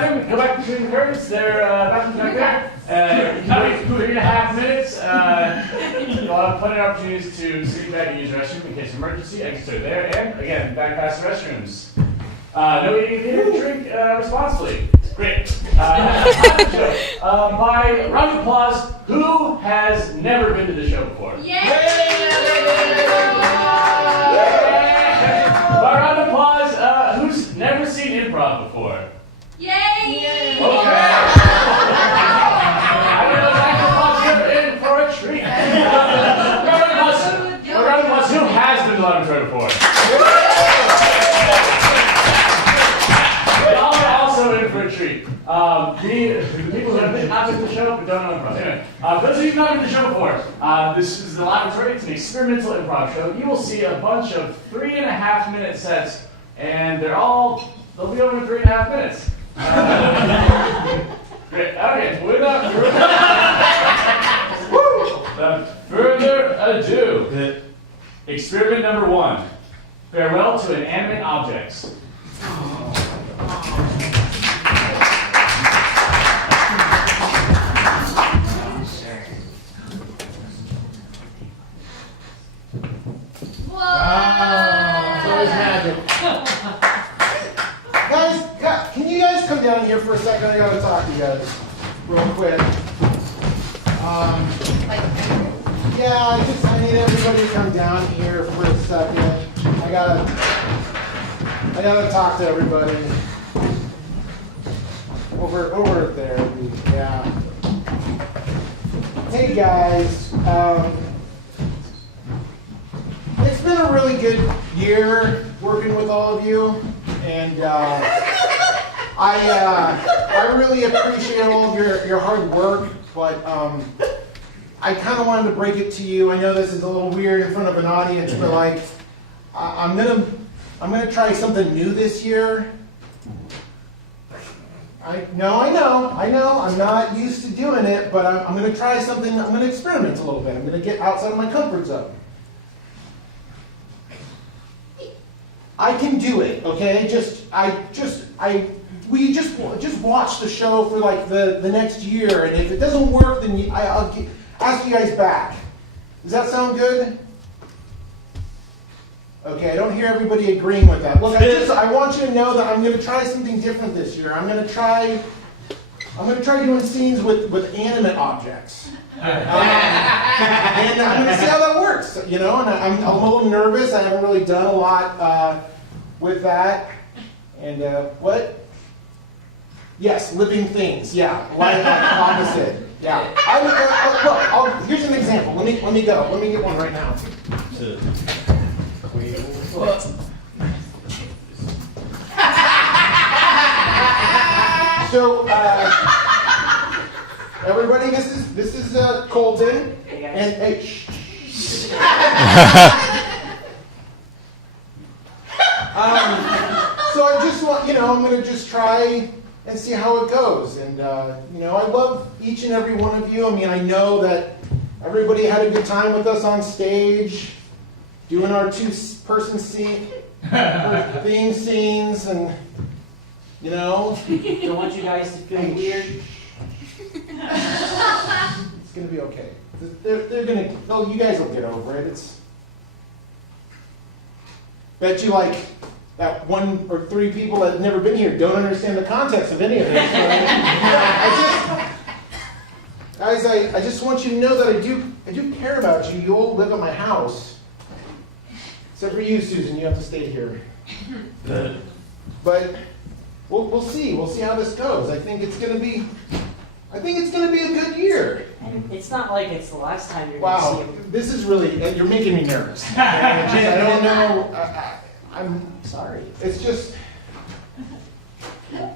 bathroom, go back between the curtains. There, bathrooms back there. You can wait 3.5 minutes. You'll have plenty of opportunities to sit back and use the restroom in case of emergency. Exits are there, and again, back past the restrooms. No eating and drink responsibly. Great. By round of applause, who has never been to the show before? Yay! By round of applause, who's never seen improv before? Yay! Okay. I don't know, round of applause, you're in for a treat. Round of applause, who has been to the laboratory before? Y'all are also in for a treat. The people who have been out to the show but don't know improv. Anyway, for those of you who have not been to the show before, this is the laboratory. It's an experimental improv show. You will see a bunch of 3.5-minute sets, and they'll be over in 3.5 minutes. Great. Okay, without further ado, experiment number 1. Farewell to inanimate objects. Guys, can you guys come down here for a second? I gotta talk to you guys real quick. Yeah, I need everybody to come down here for a second. I gotta talk to everybody. Over there, yeah. Hey guys, it's been a really good year working with all of you, and I really appreciate all of your hard work, but I kind of wanted to break it to you. I know this is a little weird in front of an audience, but like, I'm gonna try something new this year. I know. I'm not used to doing it, but I'm gonna try something. I'm gonna experiment a little bit. I'm gonna get outside of my comfort zone. I can do it, okay? We just watch the show for like the next year, and if it doesn't work, then I'll ask you guys back. Does that sound good? Okay, I don't hear everybody agreeing with that. Look, I want you to know that I'm going to try something different this year. I'm going to try doing scenes with animate objects. And I'm going to see how that works, you know, and I'm a little nervous. I haven't really done a lot with that. And what? Yes, living things. Yeah, like opposite. Yeah. Look, here's an example. Let me go. Let me get one right now. So, everybody, this is Colton, and hey, shh. So I just want, I'm going to just try and see how it goes, and I love each and every one of you. I mean, I know that everybody had a good time with us on stage, doing our 2-person scene, theme scenes, and Don't want you guys to feel weird. It's gonna be okay. They're gonna. No, you guys will get over it. Bet you like that 1 or 3 people that have never been here don't understand the context of any of this. Guys, I just want you to know that I do care about you. You all live at my house, except for you, Susan. You have to stay here. But we'll see. We'll see how this goes. I think it's gonna be a good year. And it's not like it's the last time you're Wow, going to see him. this is really, you're making me nervous. I don't know, I'm Sorry. It's just, They're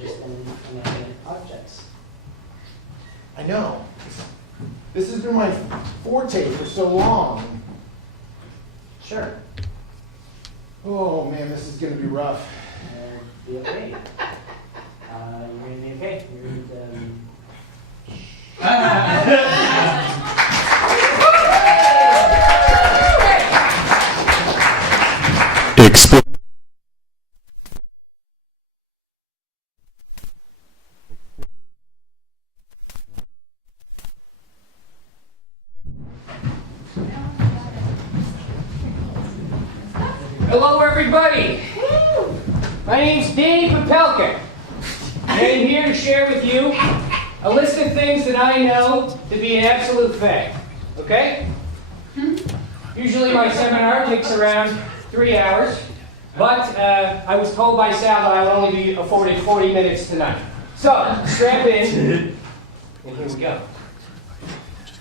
just inanimate objects. I know. This has been my forte for so long. Sure. Oh man, this is gonna be rough. Be okay. You're going to be okay. You're Explain. Hello, everybody. My name's Danny Popelka. I am here to share with you a list of things that I know to be an absolute fact. Okay? Usually my seminar takes around 3 hours, but I was told by Sal that I will only be afforded 40 minutes tonight. So, strap in, and here we go.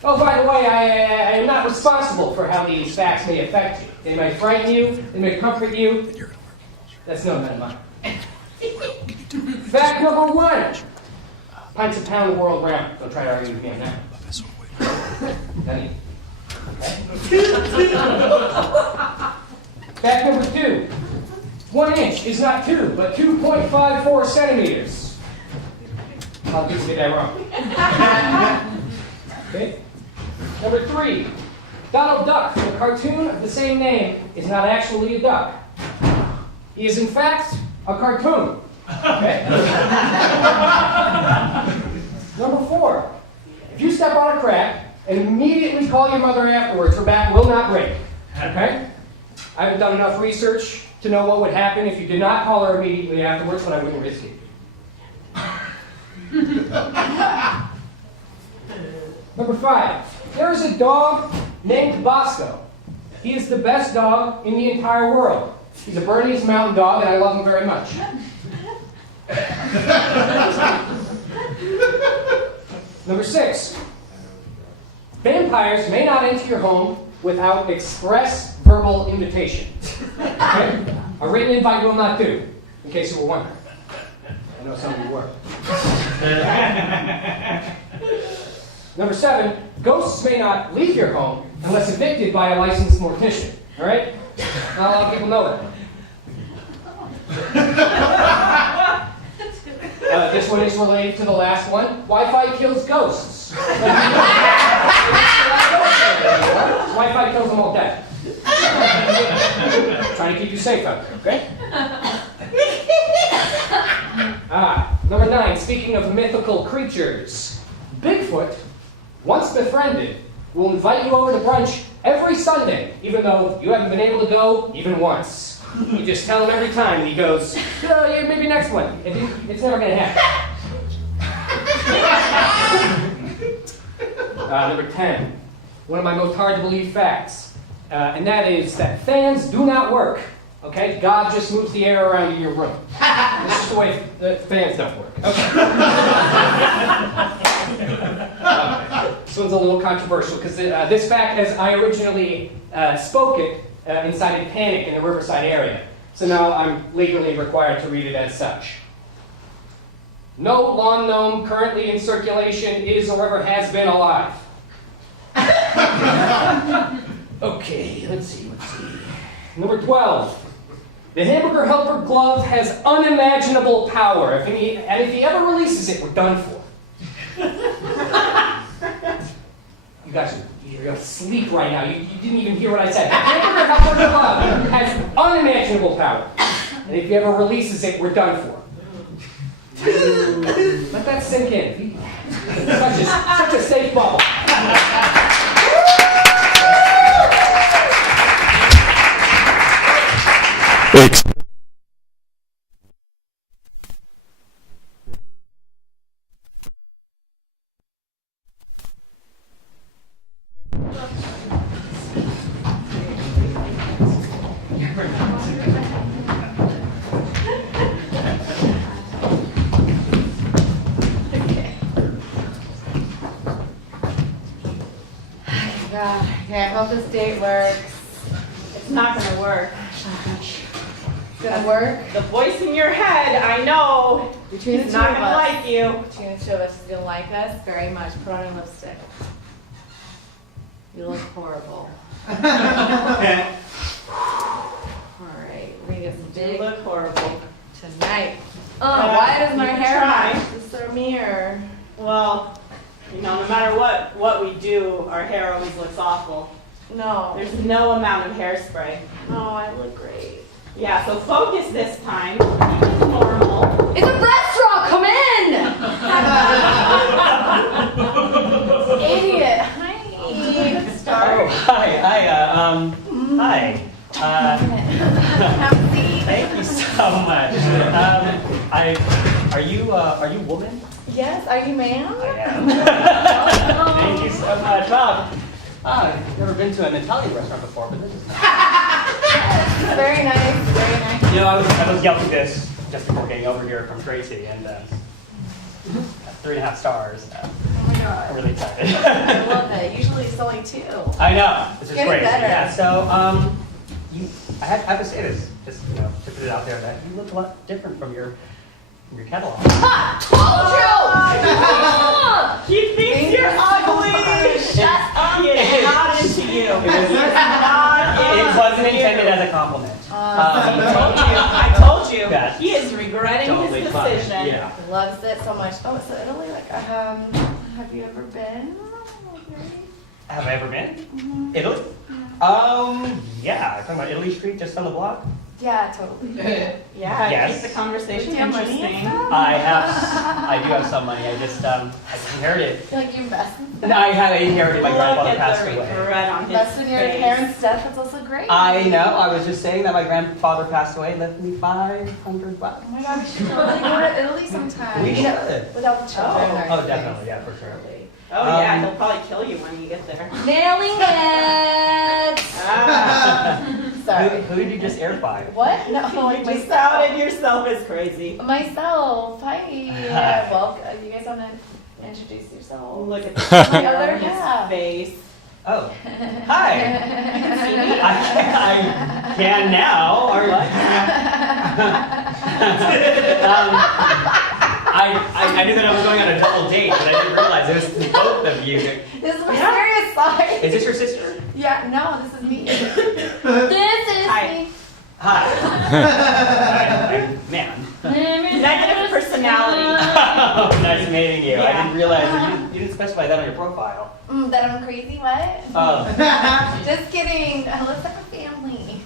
Oh, by the way, I am not responsible for how these facts may affect you. They may frighten you, they may comfort you. That's no matter mine. Fact number 1. Pints a pound the world round. Don't try to argue with me on that. Okay. Fact number 2. 1 inch is not 2, but 2.54 centimeters. I'll get that wrong. Okay. Number 3. Donald Duck, from a cartoon of the same name, is not actually a duck. He is, in fact, a cartoon. Okay? Number 4. If you step on a crack and immediately call your mother afterwards, her back will not break. Okay? I haven't done enough research to know what would happen if you did not call her immediately afterwards, but I wouldn't risk it. Number 5. There is a dog named Bosco. He is the best dog in the entire world. He's a Bernese Mountain Dog, and I love him very much. Number 6. Vampires may not enter your home without express verbal invitation. Okay? A written invite will not do, in case you were wondering. I know some of you were. Number 7, ghosts may not leave your home unless evicted by a licensed mortician. All right? Not a lot of people know that. This one is related to the last one. Wi-Fi kills ghosts. Wi-Fi kills them all dead. Trying to keep you safe out there, okay? Number 9, speaking of mythical creatures, Bigfoot, once befriended, will invite you over to brunch every Sunday, even though you haven't been able to go even once. You just tell him every time, and he goes, yeah, maybe next one. It's never going to happen. Number 10, one of my most hard-to-believe facts, and that is that fans do not work. Okay? God just moves the air around in your room. This is the way the fans don't work. Okay. This one's a little controversial because this fact, as I originally spoke it, incited panic in the Riverside area. So now I'm legally required to read it as such. No lawn gnome currently in circulation is or ever has been alive. Okay, let's see. Number 12. The hamburger helper glove has unimaginable power. And if he ever releases it, we're done for. You guys are asleep right now. You didn't even hear what I said. The hamburger helper glove has unimaginable power. And if he ever releases it, we're done for. Let that sink in. Such a safe bubble. Okay, I hope this date works. It's not going to work. It's gonna work. The voice in your head, I know, Between the is two not of going to us. like you. Between the two of us, he's gonna like us very much. Put on your lipstick. You look horrible. Alright, we're gonna get some You big look horrible. tonight. Why does my you hair try. match? Is there a mirror? Well, no matter what we do, our hair always looks awful. No. There's no amount of hairspray. No, I look great. Yeah, so focus this time. Keep it normal. It's a restaurant! Come in! Idiot. Hi. Start. Oh, hi. Are you woman? Yes, are you ma'am? I am. Thank you so much. Wow. I've never been to an Italian restaurant before, but this is Very nice, very nice. You know, I was yelling this just before getting over here from Tracy, and 3.5 stars. Oh my god. I'm really excited. I love it. Usually it's only 2. I know. This is Getting great. better. Yeah. So, I have to say this, just to put it out there, that you look a lot different from your catalog. Ha! Told you! He thinks you're ugly. Shut up. He is not into you. It wasn't intended as a compliment. I told you. Yeah. He is regretting Totally his fine. decision. Yeah. Loves it so much. Oh, so Italy, like, have you ever been? Have I ever been? Mm-hmm. Italy? Yeah. Talking about Italy Street, just on the block. Yeah, totally. Yeah, Yes. keep the conversation Do you have money and interesting. stuff? I do have some money. I inherited. I feel like you invest in No, I inherited. My Look grandfather at passed the away. regret on his invest in your face. parents' stuff. That's also great. I know. I was just saying that my grandfather passed away, left me $500. Oh my god, we should totally go to Italy sometime. We should. Without the children. or Oh, anything. definitely. Yeah, for sure. Oh yeah, he'll probably kill you when you get there. Nailing it! Ah, Sorry. Who did you just air by? What? No, like you just myself. outed yourself as crazy. Myself. Hi. Well, you guys want to introduce yourself? Look at the My hair other on his half. face. Oh, hi. I can now. Or what? I knew that I was going on a double date, but I didn't realize it was both of you. This is my serious side. Is this your sister? Yeah, no, this is me. This is Hi. me. Hi. I'm man. Negative personality. Oh, nice meeting you. I Yeah. didn't realize that you didn't specify that on your profile. That I'm crazy, what? Oh. Just kidding. Let's have a family.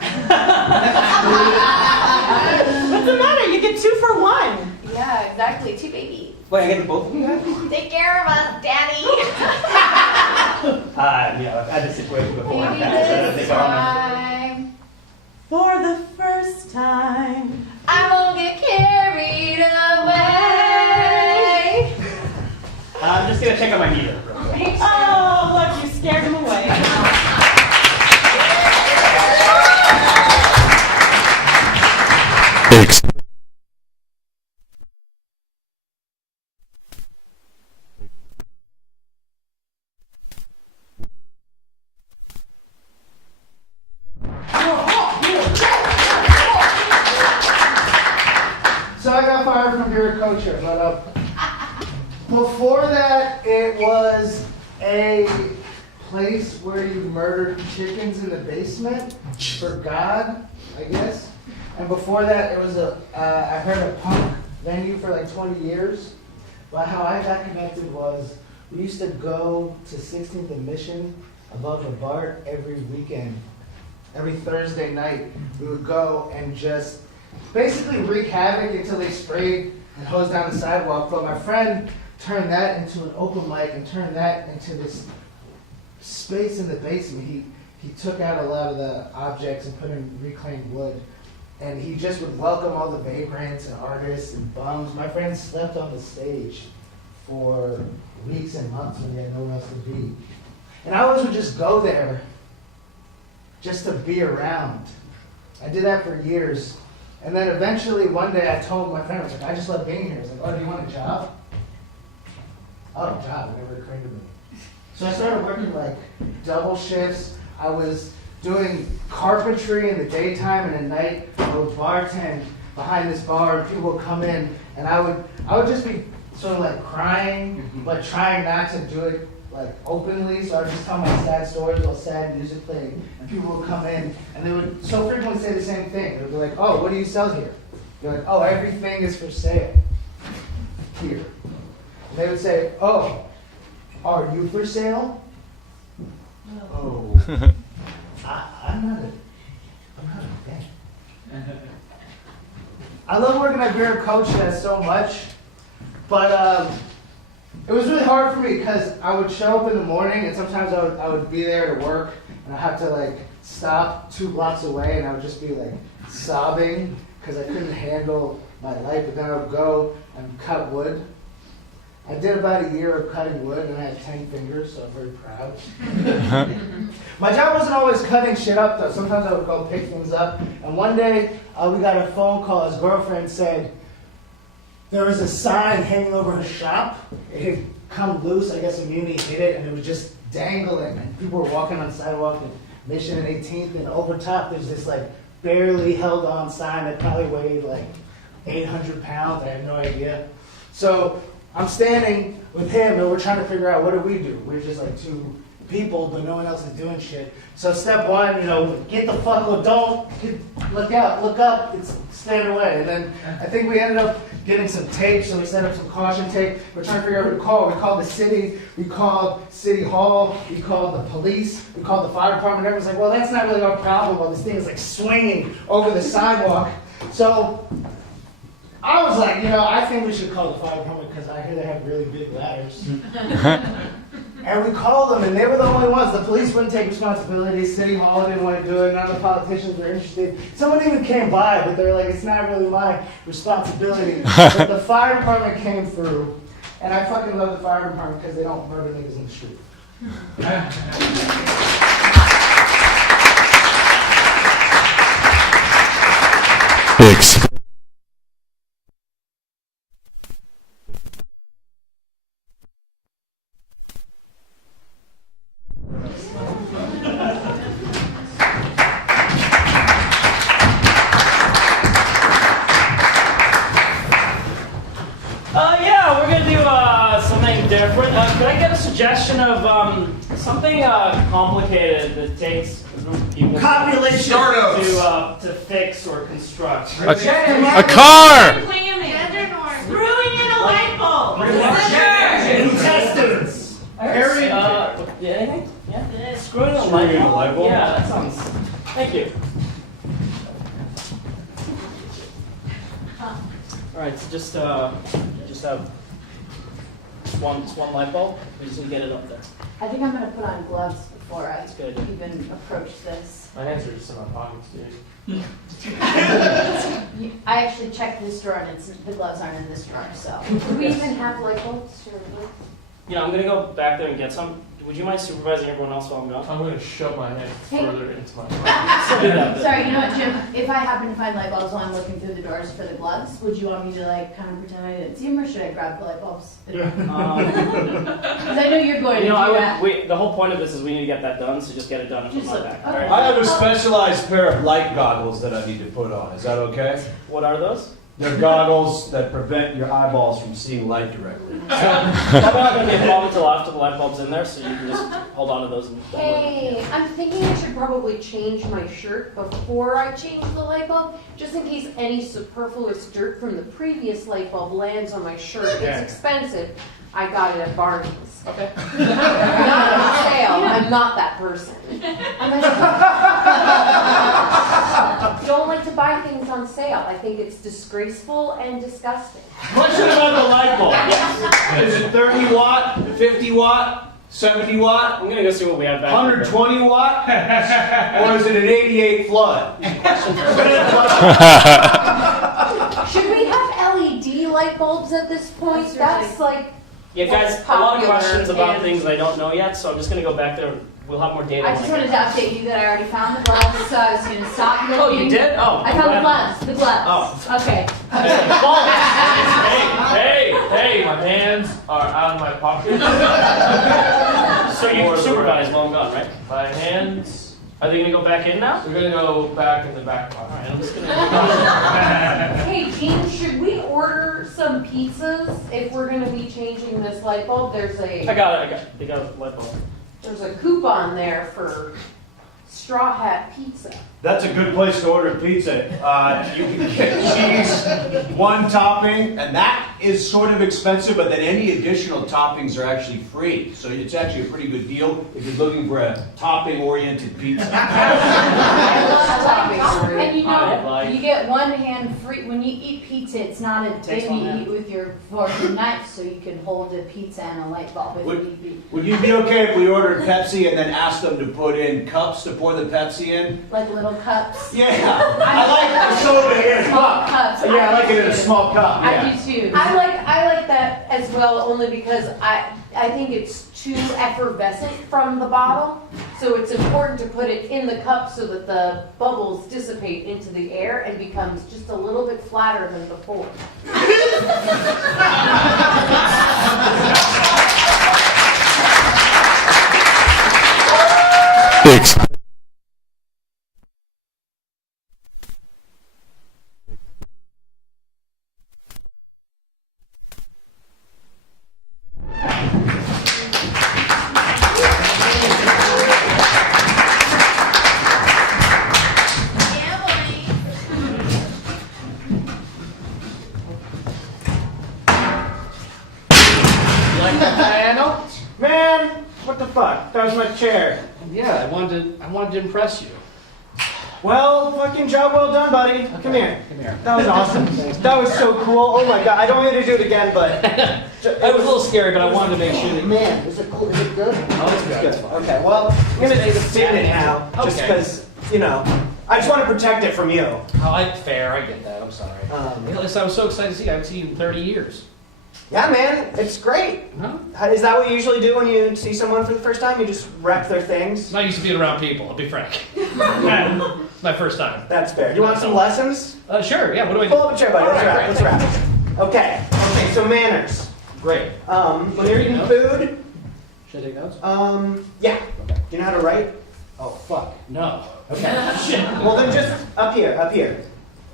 What's the matter? You get 2 for 1. Yeah, exactly. 2 babies. Wait, I get both of you guys? Take care of us, Daddy. You know, I've had this situation before. Maybe So this they go on. time For the first time. I won't get carried away. I'm just gonna check on my meter real quick. Oh, look, you scared him away. So I got fired from Viracocha, but before that, it was a place where you murdered chickens in the basement for God, I guess. And before that, it was I heard a punk venue for like 20 years. But how I got connected was we used to go to 16th and Mission above the BART every weekend. Every Thursday night, we would go and just basically wreak havoc until they sprayed and hosed down the sidewalk. But my friend turned that into an open mic and turned that into this space in the basement. He took out a lot of the objects and put in reclaimed wood. And he just would welcome all the vagrants and artists and bums. My friend slept on the stage for weeks and months when he had nowhere else to be. And I always would just go there just to be around. I did that for years. And then eventually one day I told my friend, I was like, I just love being here. He's like, oh, do you want a job? Oh, a job, it never occurred to me. So I started working like double shifts. I was doing carpentry in the daytime, and at night I would bartend behind this bar, and people would come in, and I would just be sort of like crying, but trying not to do it like openly. So I would just tell my sad stories while sad music playing, and people would come in, and they would so frequently say the same thing. They would be like, "Oh, what do you sell here?" They're like, "Oh, everything is for sale here." And they would say, "Oh, are you for sale?" Oh. I'm not a bank. I love working at Viracocha so much, but it was really hard for me because I would show up in the morning and sometimes I would be there to work and I have to like stop 2 blocks away and I would just be like sobbing because I couldn't handle my life, but then I would go and cut wood. I did about a year of cutting wood, and I had 10 fingers, so I'm very proud. My job wasn't always cutting shit up, though. Sometimes I would go pick things up. And one day, we got a phone call. His girlfriend said there was a sign hanging over his shop. It had come loose. I guess a muni hit it, and it was just dangling. And people were walking on the sidewalk in Mission and 18th, and over top, there's this, like, barely held on sign that probably weighed, like, 800 pounds. I have no idea. So I'm standing with him, and we're trying to figure out what do we do. We're just like two people, but no one else is doing shit. So step one, get the fuck, look out, look up, stand away. And then I think we ended up getting some tape, so we set up some caution tape. We're trying to figure out who to call. We called the city, we called City Hall, we called the police, we called the fire department. Everyone's like, well, that's not really our problem while this thing is like swinging over the sidewalk. So I was like, I think we should call the fire department because I hear they have really big ladders. And we called them, and they were the only ones. The police wouldn't take responsibility. City Hall didn't want to do it. None of the politicians were interested. Someone even came by, but they were like, it's not really my responsibility. But the fire department came through, and I fucking love the fire department because they don't murder niggas in the street. Hicks. Yeah, we're gonna do something different. Could I get a suggestion of something complicated that takes a group of people to fix or construct? A car! Gender norm. Screwing in a light bulb. Intestines. Anything? Yeah. Screwing in a light bulb. Yeah, that sounds. Thank you. All right, so just have one light bulb. We just need to get it up there. I think I'm gonna put on gloves before I That's good. even approach this. My hands are just in my pockets, dude. I actually checked this drawer and the gloves aren't in this drawer, so. Do we even have light bulbs? I'm gonna go back there and get some. Would you mind supervising everyone else while I'm gone? I'm going to shove my hand Hey. further into my pocket. So do that. Sorry, you know what, Jim? If I happen to find light bulbs while I'm looking through the doors for the gloves, would you want me to kind of pretend I didn't see them, or should I grab the light bulbs? Because I know you're going to do that. The whole point of this is we need to get that done, so just get it done and put Just my look- back. okay. All right. I have a specialized pair of light goggles that I need to put on. Is that okay? What are those? They're goggles that prevent your eyeballs from seeing light directly. Probably not going to be a problem until after the light bulb's in there, so you can just hold on to those and don't worry. Hey, I'm thinking I should probably change my shirt before I change the light bulb, just in case any superfluous dirt from the previous light bulb lands on my shirt. It's expensive. I got it at Barney's. Okay. Not on sale. I'm not that person. Don't like to buy things on sale. I think it's disgraceful and disgusting. Question about the light bulb. Yes. Is it 30 watt, 50 watt, 70 watt, I'm going to go see what we have back there. 120 watt, or is it an 88 flood? Should we have LED light bulbs at this point? That's like. Yeah, guys, That's a lot of popular questions about and- things I don't know yet, so I'm just going to go back there. We'll have more data. I when just get wanted to back. update you that I already found the gloves, so I was gonna stop looking. Oh, you did? Oh. I found the gloves, the gloves. Oh. Okay. Hey, my hands are out of my pocket. So you supervise while I'm gone, right? My hands, Are they going to go back in now? we're going to go back in the back All pocket. right, I'm just going to... Hey, Gene, should we order some pizzas if we're gonna be changing this light bulb? I got it. They got a light bulb. There's a coupon there for Straw Hat Pizza. That's a good place to order pizza. You can get cheese, one topping, and that is sort of expensive, but then any additional toppings are actually free. So it's actually a pretty good deal if you're looking for a topping-oriented pizza. I love toppings. And I like- you get one hand free, when you eat pizza, it's not a Takes thing one you hand. eat with your fork and knife, so you can hold a pizza and a light bulb if Would- need be. Would you be okay if we ordered Pepsi and then asked them to put in cups to pour the Pepsi in? Like little cups. Yeah, I like the soda in a Small cup. cups. Yeah, I like it in a small cup. I Yeah. do too. I like that as well, only because I think it's too effervescent from the bottle. So it's important to put it in the cup so that the bubbles dissipate into the air and becomes just a little bit flatter than before. Like that piano? Man, what the fuck? That was my chair. Yeah, I wanted to impress you. Well, fucking job well done, buddy. Come here. Come here. That was awesome. That was so cool. Oh my god. I don't want you to do it again, but I was a little scared, but I wanted to make sure that. man, is it cool? Is it good? Oh, it's good. It's good. Okay, well, I'm gonna sit in it now, just Okay. because, you know, I just want to protect it from you. Oh, fair. I get that. I'm sorry. Hey, listen, I was so excited to see you. I haven't seen you in 30 years. Yeah, man, it's great. Huh? Is that what you usually do when you see someone for the first time? You just wreck their things? I'm not used to being around people. I'll be frank. My first time. That's fair. You want some lessons? Sure. Yeah. What do I do? Pull up a chair, buddy. Let's All right, wrap. Let's wrap. Okay. Okay. So manners. Great. When you're eating food, Should I take notes? yeah. Okay. Do you know how to write? Oh fuck. No. Okay. Shit. Well, then just up here. Up here.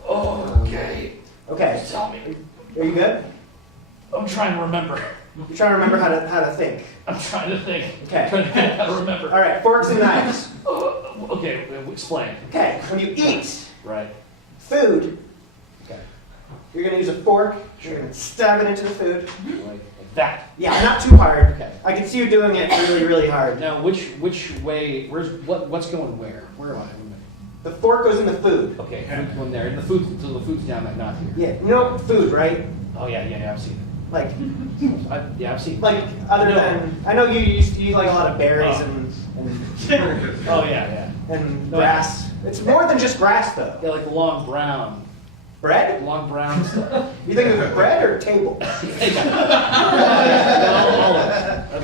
Okay. Okay. Tell me. Are you good? I'm trying to remember. You're trying to remember how to think. I'm trying to think. Okay. I'm trying to think how to remember. All right. Forks and knives. Okay, explain. Okay. When you eat Right. food, Okay. you're gonna use a fork. You're gonna stab it into the food. Like that. Yeah, not too hard. Okay. I can see you doing it really, really hard. Now, which way? What's going where? Where am I? The fork goes in the food. Okay, food's going there, and the food's down that knot here. Yeah, you know food, right? Oh yeah, I've seen Like, it. I've seen it. like other No. than I know you used to eat like a lot of berries Oh. and Oh yeah. and No. grass. It's more than just grass though. Yeah, like the long brown Bread? stuff. You think of it bread or table? All of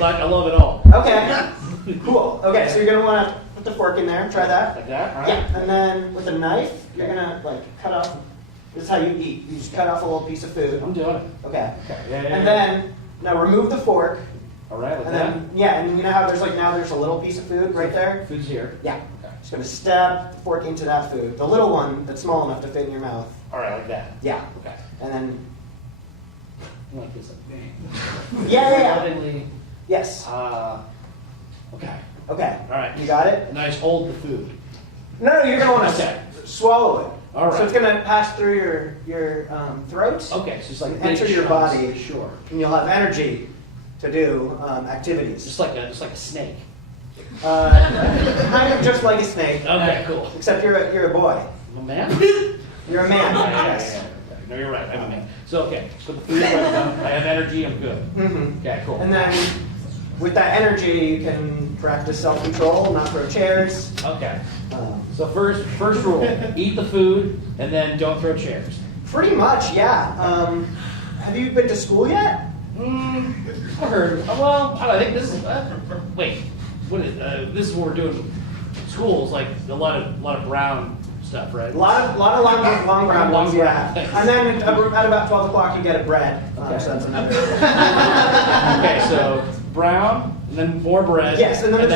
it. I love it all. Okay. Cool. Okay, so you're gonna want to put the fork in there. Try that. Like that. All right. Yeah, and then with a knife, you're gonna like cut off. This is how you eat. You just cut off a little piece of food. I'm doing it. Okay. Okay. Yeah. And then now remove the fork, All right. Like and that. then yeah, and you know how there's like now there's a little piece of food right there. Food's here. Yeah. Okay. Just gonna stab the fork into that food, the little one that's small enough to fit in your mouth. All right. Like that. Yeah. Okay. And then Like this. yeah. Lovingly. Yes. Okay. Okay. All right. You got it? Nice. Hold the food. No, you're gonna want to Okay. swallow it. All right. So it's gonna pass through your throat. Okay. So it's like Enter big your chunks. body. Sure. And you'll have energy to do activities. Just like a snake. Kind of just like a snake. Okay. Cool. Except you're a boy. A man? You're a man. Yes. Yes. No, you're right. I'm a man. So okay. So the food's right now. I have energy. I'm good. Mm-hmm. Okay. Cool. And then with that energy, you can practice self-control, not throw chairs. Okay. So first rule: eat the food and then don't throw chairs. Pretty much, yeah. Have you been to school yet? I heard. Well, I think this is. Wait. What is? This is what we're doing. Schools like a lot of brown stuff, right? A lot of long brown ones, yeah. And then at about 12 o'clock, you get a bread. Okay. So that's another. Okay, so brown, and then more bread. Yes, and then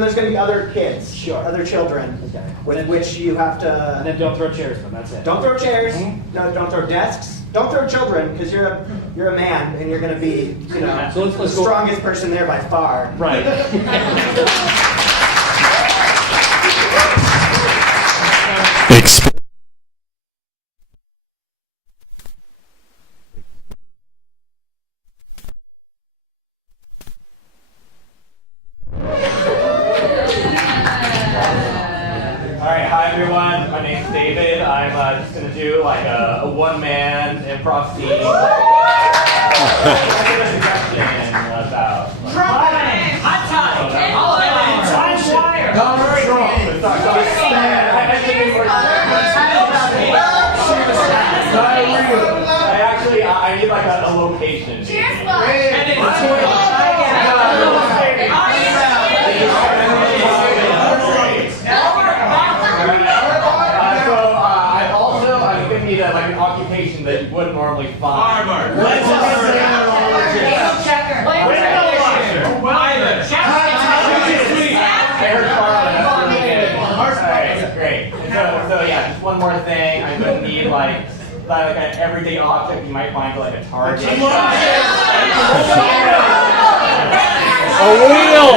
there's going to be other kids, Sure. other children, Okay. with which you have And to. then don't throw chairs. Then that's it. Don't throw chairs. Mhm. No, don't throw desks. Don't throw children, because you're a man and you're going to be, you know, So let's the go. strongest person there by far. Right. Alright, hi everyone. My name's David. I'm just gonna do like a one-man improv scene. I have a suggestion about. Hot time! Time wire! a location. Cheers, maybe. Bob. And it's I'm gonna need like an occupation that you wouldn't normally find. Farmer. Great. So yeah, just one more thing. I'm gonna need like an everyday object you might find like a Target. A wheel.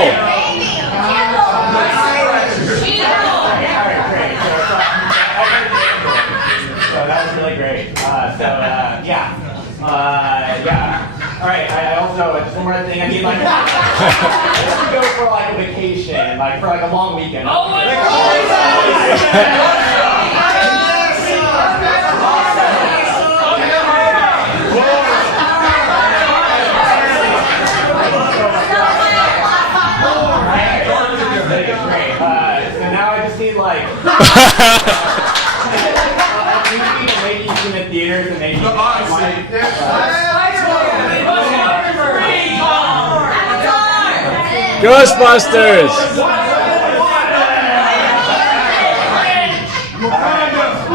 So that was really great. Yeah. All right. I also just one more thing. I need like to go for like a vacation, like for like a long weekend. Oh my So now I just need like. Maybe you see in the theaters and maybe. Ghostbusters. These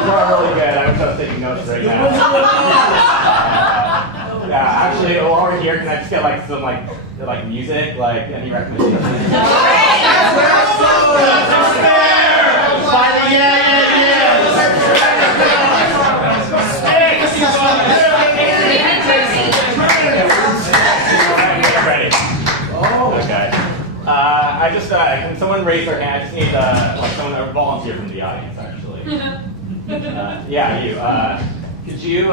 are really good. I wish I was taking notes right now. Yeah, actually, while we're here, can I just get like some like music, like any recommendations? I just, can someone raise their hand? I just need like someone to volunteer from the audience, actually. Yeah, you. Could you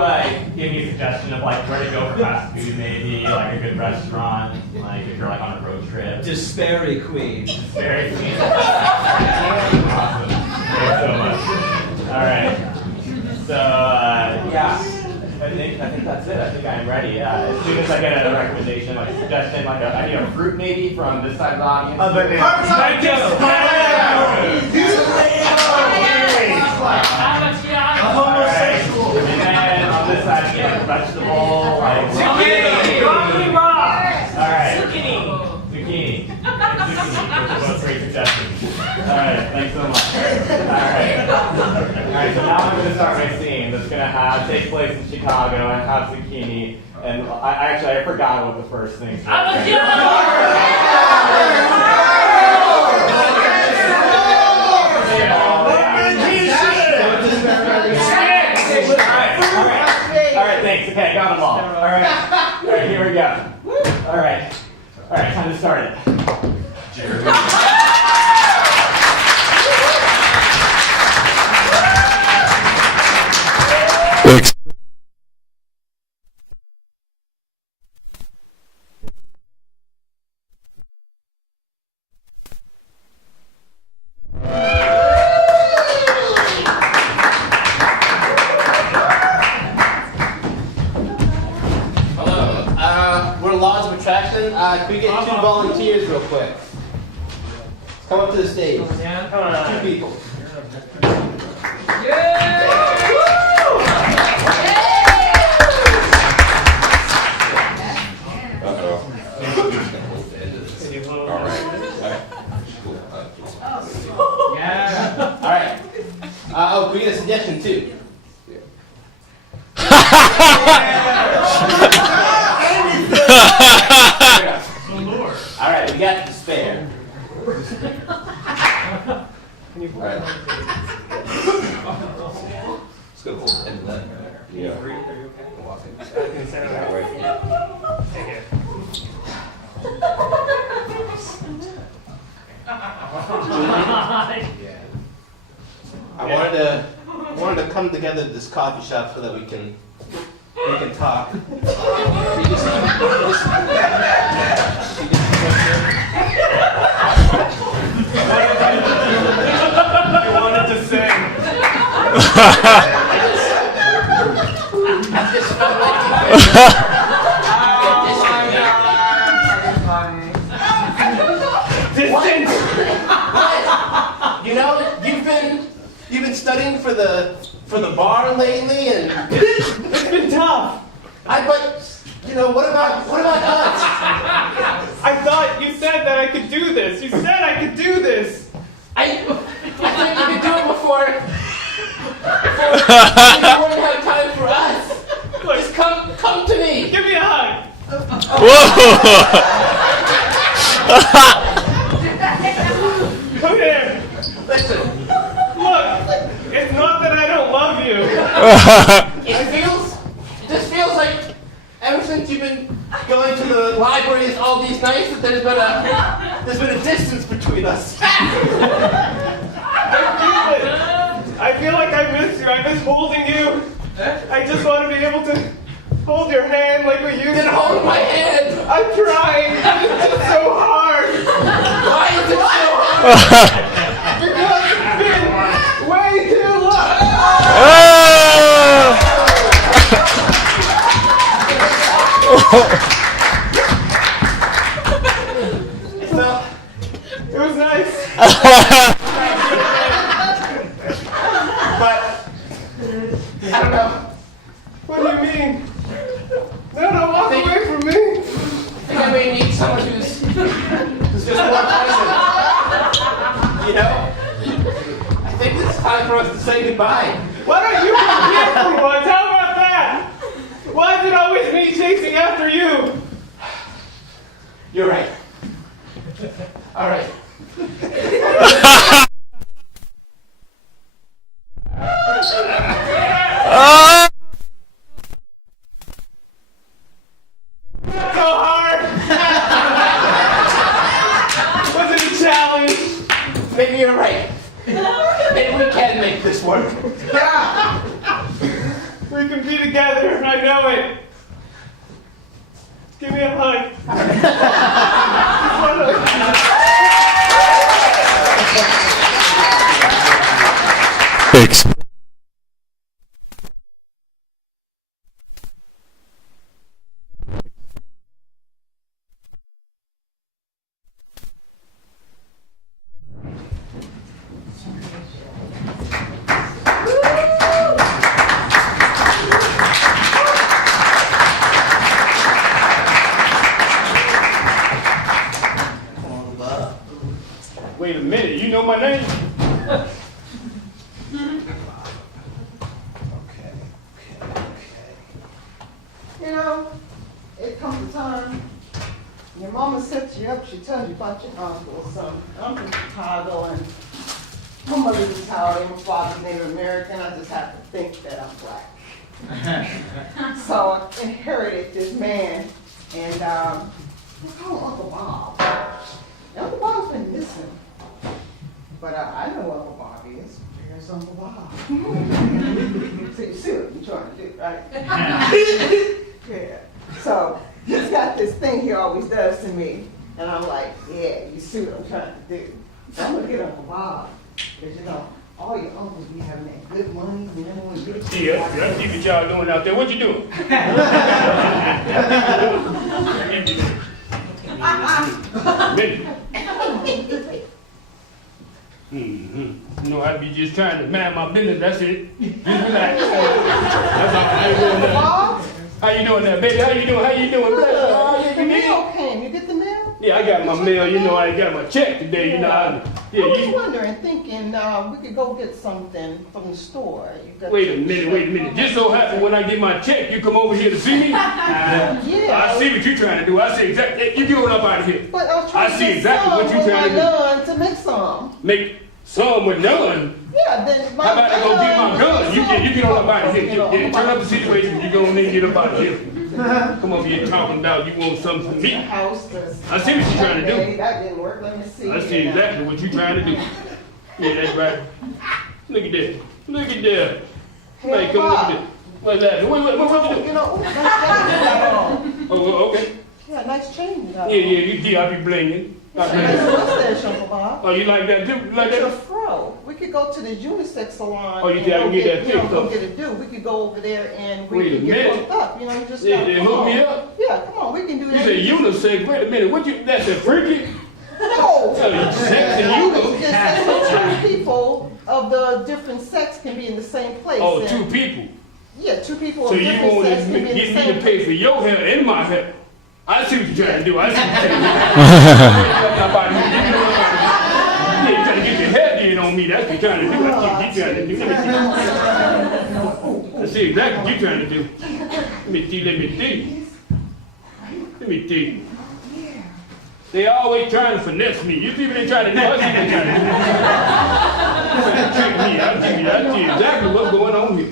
give me a suggestion of like where to go for fast food, maybe like a good restaurant, like if you're like on a road trip? Dairy Queen. Dairy Queen. Awesome. Thanks so much. All right. So yeah. I think that's it. I think I'm ready. As soon as I get a recommendation, like a suggestion, like I need a fruit maybe from this side of the audience. And then on this side, I get a vegetable, like zucchini. All right. Zucchini. Those are both great suggestions. All right. Thanks so much. All right. So now I'm going to start my scene. That's going to take place in Chicago and have zucchini. And I forgot what the first thing was. All right, thanks. Okay, I got them all. All right, here we go. All right, time to start it. Can we get 2 volunteers real quick? Come up to the stage. 2 people. Alright. Oh, can we get a suggestion too? Alright, we got the spare. Can you pull it? Let's go to the end of that. Yeah. Are you okay? I'm walking. Take care. I wanted to come together at this coffee shop so that we can talk. You wanted to sing. You know, you've been studying for the bar lately, and it's been tough. But You know, what about us? I thought you said that I could do this. You said I could do this. I think you could do it before you wouldn't have time for us. Just come to me. Give me a hug. Come here. Listen. Look, it's not that I don't love you. It just feels like ever since you've been going to the libraries all these nights that there's been a distance between us. I feel like I miss you. I miss holding you. I just want to be able to hold your hand like we used to. Then hold my hand. I'm trying. It's just so hard. Why is it so hard? Because it's been way too long. Well, it was nice. But I don't know. What do you mean? No, walk away from me. I think I may need someone who's just more present. You know? I think it's time for us to say goodbye. Why don't you come here for once? How about that? Why is it always me chasing after you? You're right. All right. So hard. Was it a challenge? Maybe you're right. Maybe we can make this work. Yeah. We can be together. I know it. Give me a hug. Thanks. Wait a minute, you know my name? You know, it comes a time, your mama sets you up, she tells you about your uncle or something. I'm from Chicago, and my mother's Italian, my father's Native American. I just have to think that I'm black. So I inherited this man, and I call him Uncle Bob. Uncle Bob's been missing, but I know who Uncle Bob is. There's Uncle Bob. So you see what I'm trying to do, right? Yeah. So he's got this thing he always does to me, and I'm like, yeah, you see what I'm trying to do. So I'm gonna get Uncle Bob, because you know, all your uncles be having that good money, you know, when you get Yeah, I see what y'all doing out there. What you doing? You know, I be just trying to mind my business. That's it. Just relax. That's all. I ain't doing nothing. How you doing there, baby? How you doing? How you doing? The mail came. You get the mail? Yeah, I got my mail. You know, I got my check today. You know, I was wondering, thinking we could go get something from the store. Wait a minute. Just so happen when I get my check, you come over here to see me? Yeah. I see what you're trying to do. I see exactly. You get on up out of here. But I was trying I see exactly what you're trying to do. Gun to make some. Make some with none? Yeah, then my How about I go get my gun? You get on up out of here. You Turn up the situation. You go and then get up out of here. Come over here talking about you want something from me. I see what you're trying to do. That didn't work. Let me see. I see exactly what you're trying to do. Yeah, that's right. Look at that. Look at that. Hey, come look at that. What's that? What you do? You know, nice chain. Oh, okay. Yeah, nice chain. Yeah, I be blinging. What's that, Uncle Bob? Oh, you like that too? Like It's a that? fro. We could go to the unisex salon. Oh, you think I can get that fixed go up? get it do. We could go over there and we Wait a can get minute. hooked up. You know, you just Yeah, gotta they come hook me on. up? Yeah, come on, we can do You that. say unisex? Wait a minute. What you? That's a freaky? No. Sex and you? Just that two people of the different sex can be in the same place. Oh, and- two people. Yeah, two people So of you different want sex to can be get the me same to pay for your hair and my hair? I see what you're trying to do. I see what you're trying to do. Yeah, you're trying to get your hair did on me. That's what you're trying to do. That's what you're trying to do. Let me see. I see exactly what you're trying to do. Let me see. Let me see. They always trying to finesse me. You see what they try to do? I see what they trying to do. They're tricking me. I see exactly what's going on here.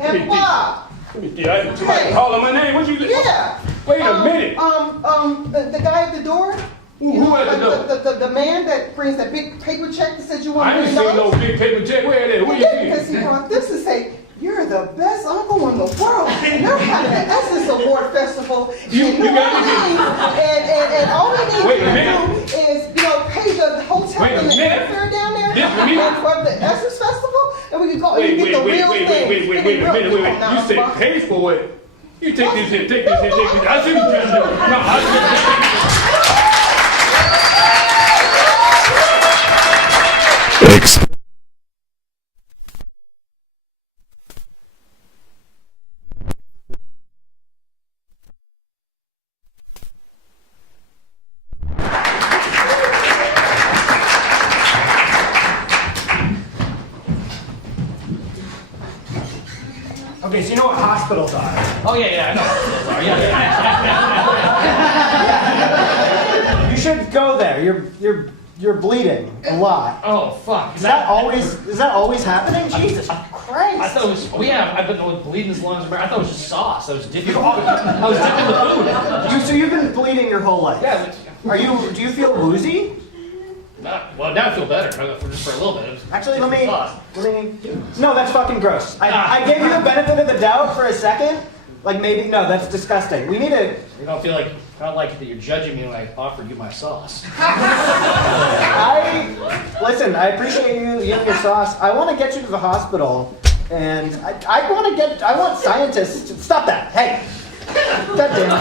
And Bob. Let me see. Somebody calling my name. What you? Yeah. Wait a minute. The guy at the door. Who at the door? The man that brings that big paper check that says you want I ain't seen no big paper check. Where it is? Where you see Because he it? brought this to say, you're the best uncle in the world. You're having an Essence Award Festival. You got and all we need Wait a you to minute. do is, pay the hotel Wait a and the minute. airfare down there This for me? and for the Essence Festival, and we can go and Wait, get the real thing. wait a minute. You said pay for it. You take this here, take this here, take this. I see what you're trying to do. No, I see what you're Ex- Okay, so you know what hospitals are? Oh, yeah, I know what those are. Yeah. You should go there. You're bleeding a lot. Oh, fuck. Is that always happening? Jesus Christ! I thought it was, I've been bleeding as long as I thought it was just sauce. I was dipping the food. So you've been bleeding your whole life? Yeah. Do you feel woozy? Well, now I feel better, just for a little bit. Actually, let me. No, that's fucking gross. I gave you the benefit of the doubt for a second. Like maybe no, that's disgusting. We need to. I don't like it that you're judging me when I offered you my sauce. Listen. I appreciate you getting your sauce. I want to get you to the hospital, and I want scientists to stop that. Hey. God damn it.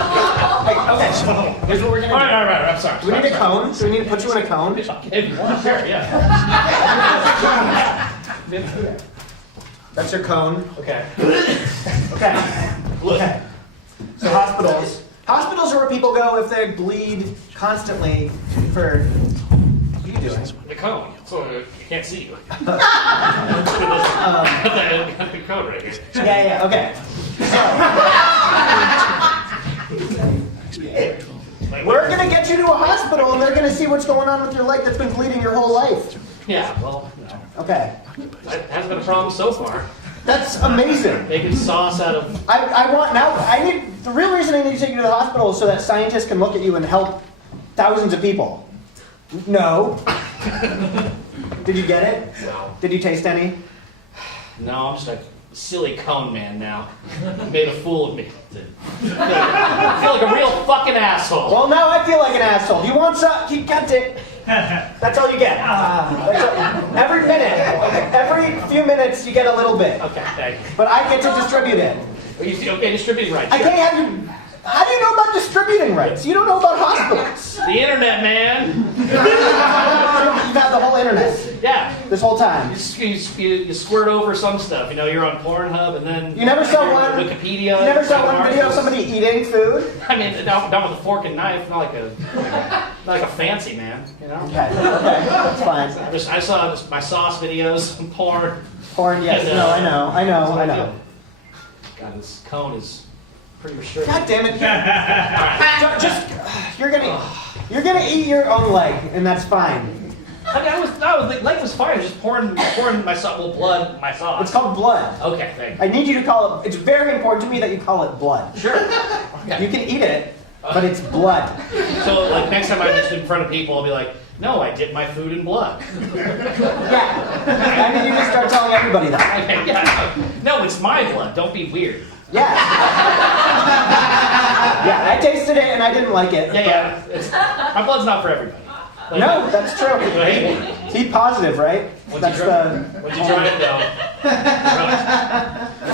Hey, okay, so here's what we're gonna do. All right, I'm sorry. Do we need a cone? Do we need to put you in a cone? If you want, sure, yeah. That's your cone. Okay. Okay. So hospitals are where people go if they bleed constantly for. What are you doing? The cone. So you can't see you. The cone right here. Yeah, okay. We're gonna get you to a hospital and they're gonna see what's going on with your leg that's been bleeding your whole life. Yeah, well, Okay. that hasn't been a problem so far. That's amazing. Making sauce out of... The real reason I need to take you to the hospital is so that scientists can look at you and help thousands of people. No. Did you get it? No. Did you taste any? No, I'm just a silly cone man now. You made a fool of me. I feel like a real fucking asshole. Well, now I feel like an asshole. Do you want some? You got it. That's all you get. Every minute, every few minutes, you get a little bit. Okay, thank you. But I get to distribute it. Okay, distributing rights. I can't have you. How do you know about distributing rights? You don't know about hospitals. The internet, man. You've had the whole internet. Yeah. This whole time. You squirt over some stuff. You're on Pornhub and then... You never saw one... Wikipedia. You never saw one video of somebody eating food? I mean, down with a fork and knife, not like a fancy man, you know? Okay, that's fine. I saw my sauce videos, porn. Porn, yes. And, No, I know. God, this cone is pretty restricted. God damn it. You're gonna eat your own leg, and that's fine. I mean, the leg was fine. I was just pouring my blood, my sauce. It's called blood. Okay, thank you. I need you to call it. It's very important to me that you call it blood. Sure. Okay. You can eat it, but it's blood. So, next time I'm just in front of people, I'll be like, no, I dip my food in blood. Yeah. I mean, you just start telling everybody that. Okay, yeah. No, it's my blood. Don't be weird. Yeah. Yeah, I tasted it and I didn't like it. Yeah. My blood's not for everybody. No, that's true. Be positive, right? Once you try it, though,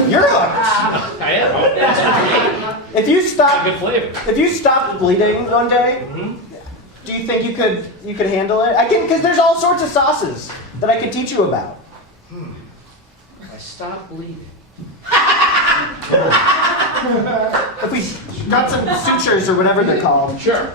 you're hooked. I am. If you stop, good flavor. If you stopped bleeding one day, do you think you could handle it? Because there's all sorts of sauces that I could teach you about. I stopped bleeding. If we got some sutures or whatever they're called. Sure.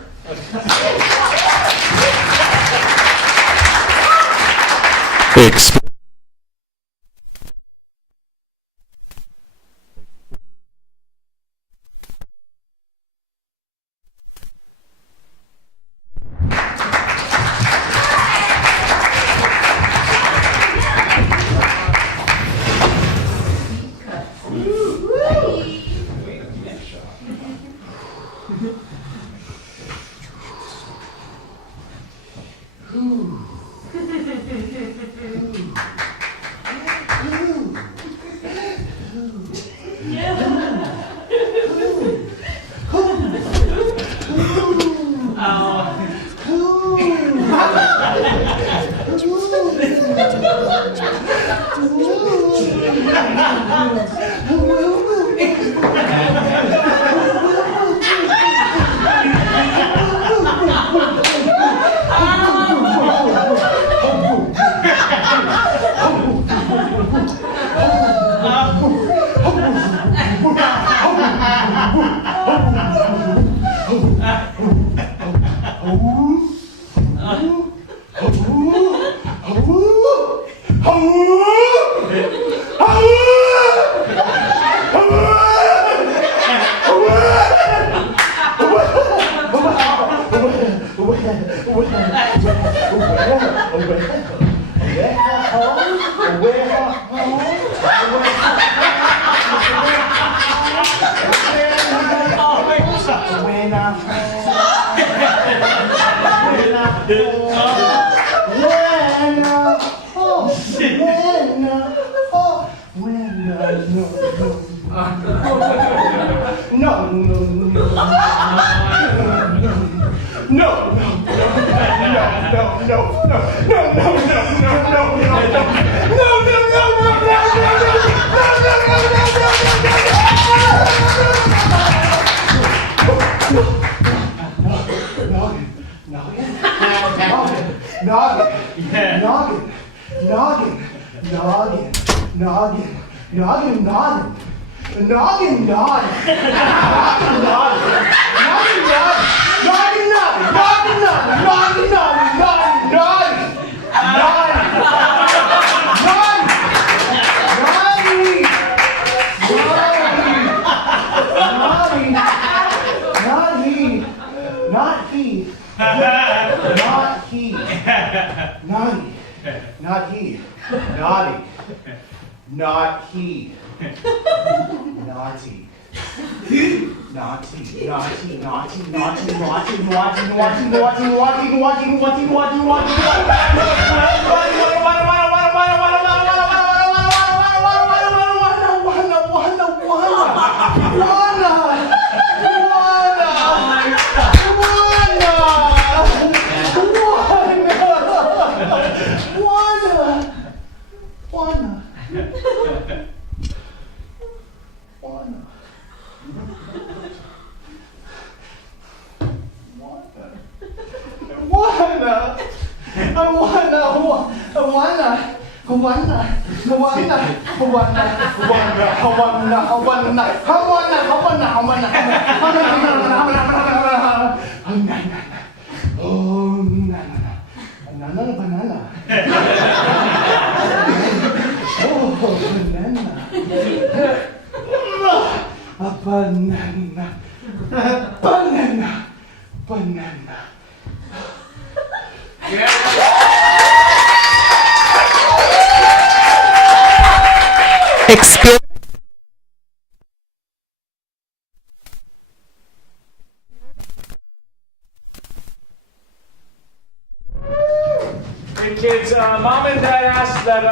Hey kids, mom and dad asked that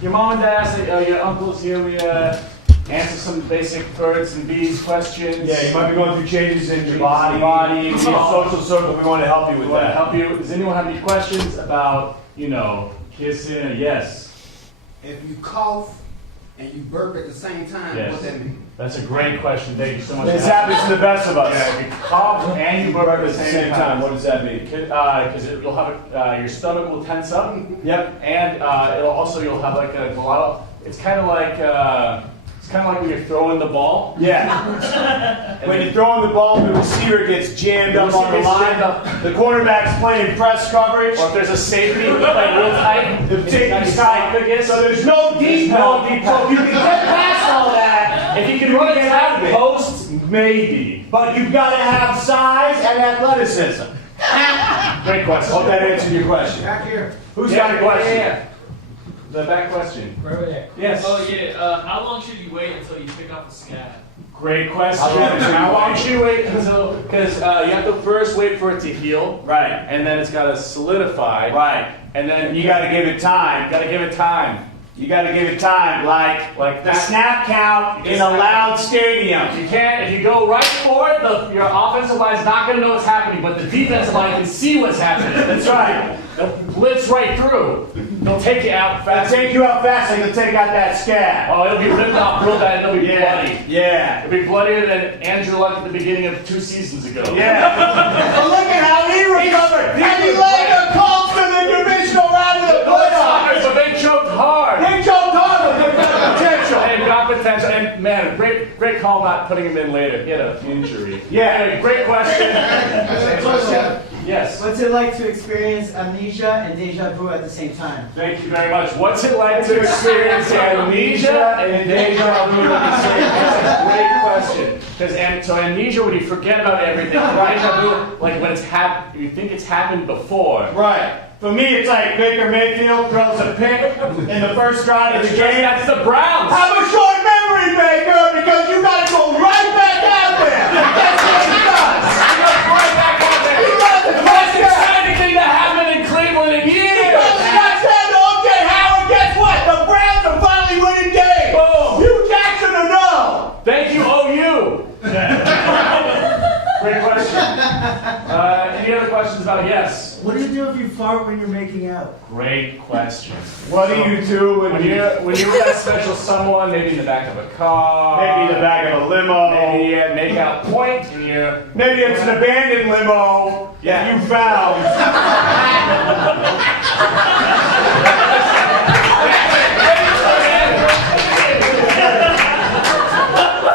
your mom and dad asked that your uncle's here. We answer some basic birds and bees questions. Yeah, you might be going through changes in your body, your social circle. We want to help you with that. Help you. Does anyone have any questions about, kissing? Yes. If you cough and you burp at the same time, Yes. what does that mean? That's a great question. Thank you so much. This happens to the best of us. Yeah, if you cough and you burp at the same time. What does that mean? Because you'll have your stomach will tense up. Yep. And you'll have like a lot of. It's kind of like It's kind of like when you're throwing the ball. Yeah. When you're throwing the ball, the receiver gets jammed up on the line. The quarterback's playing press coverage. Or if there's a safety, you play real tight. The safety's tight. So there's no deep ball. So if you can get past all that, if you can run it out post, maybe. But you've got to have size and athleticism. Great question. Hope that answered your question. Back here. Who's got a question? Yeah. The back question. Right over there. Yes. Oh yeah. How long should you wait until you pick up a scab? Great question. How long should you wait until? Because you have to first wait for it to heal. Right. And then it's got to solidify. Right. And then You got to give it time. You got to give it time. You got to give it time, like the that. snap count in a loud stadium. You can't, if you go right for it, your offensive line is not going to know what's happening, but the defensive line can see what's happening. That's right. They'll blitz right through. They'll take you out fast. They'll take you out fast and they'll take out that scab. Oh, it'll be ripped off real bad and it'll be bloody. Yeah. It'll be bloodier than Andrew Luck at the beginning of 2 seasons ago. Yeah. But look at how he recovered. And he led the Colts to the divisional round of the playoffs. But they choked hard. They choked hard, but they've got potential. They've got potential. And man, great call not putting him in later. He had an injury. Yeah. Anyway, great question. Yes. What's it like to experience amnesia and deja vu at the same time? Thank you very much. What's it like to experience amnesia and deja vu at the same time? That's a great question. Because so amnesia, when you forget about everything. Deja vu, like when you think it's happened before. Right. For me, it's like Baker Mayfield throws a pick in the first drive of the game. That's the Browns. Have a short memory, Baker, because you got to go right back out there. That's what he does. Right back out there. The most exciting thing that happened in Cleveland in years. Because he got said to O.J. Howard, guess what? The Browns are finally winning games. Boom. Hugh Jackson or no? Thank you, OU. Great question. Any other questions about yes? What do you do if you fart when you're making out? Great question. What do you do when you're with that special someone, maybe in the back of a car, maybe in the back of a limo, maybe at make out point, and you're maybe it's an abandoned limo that you found.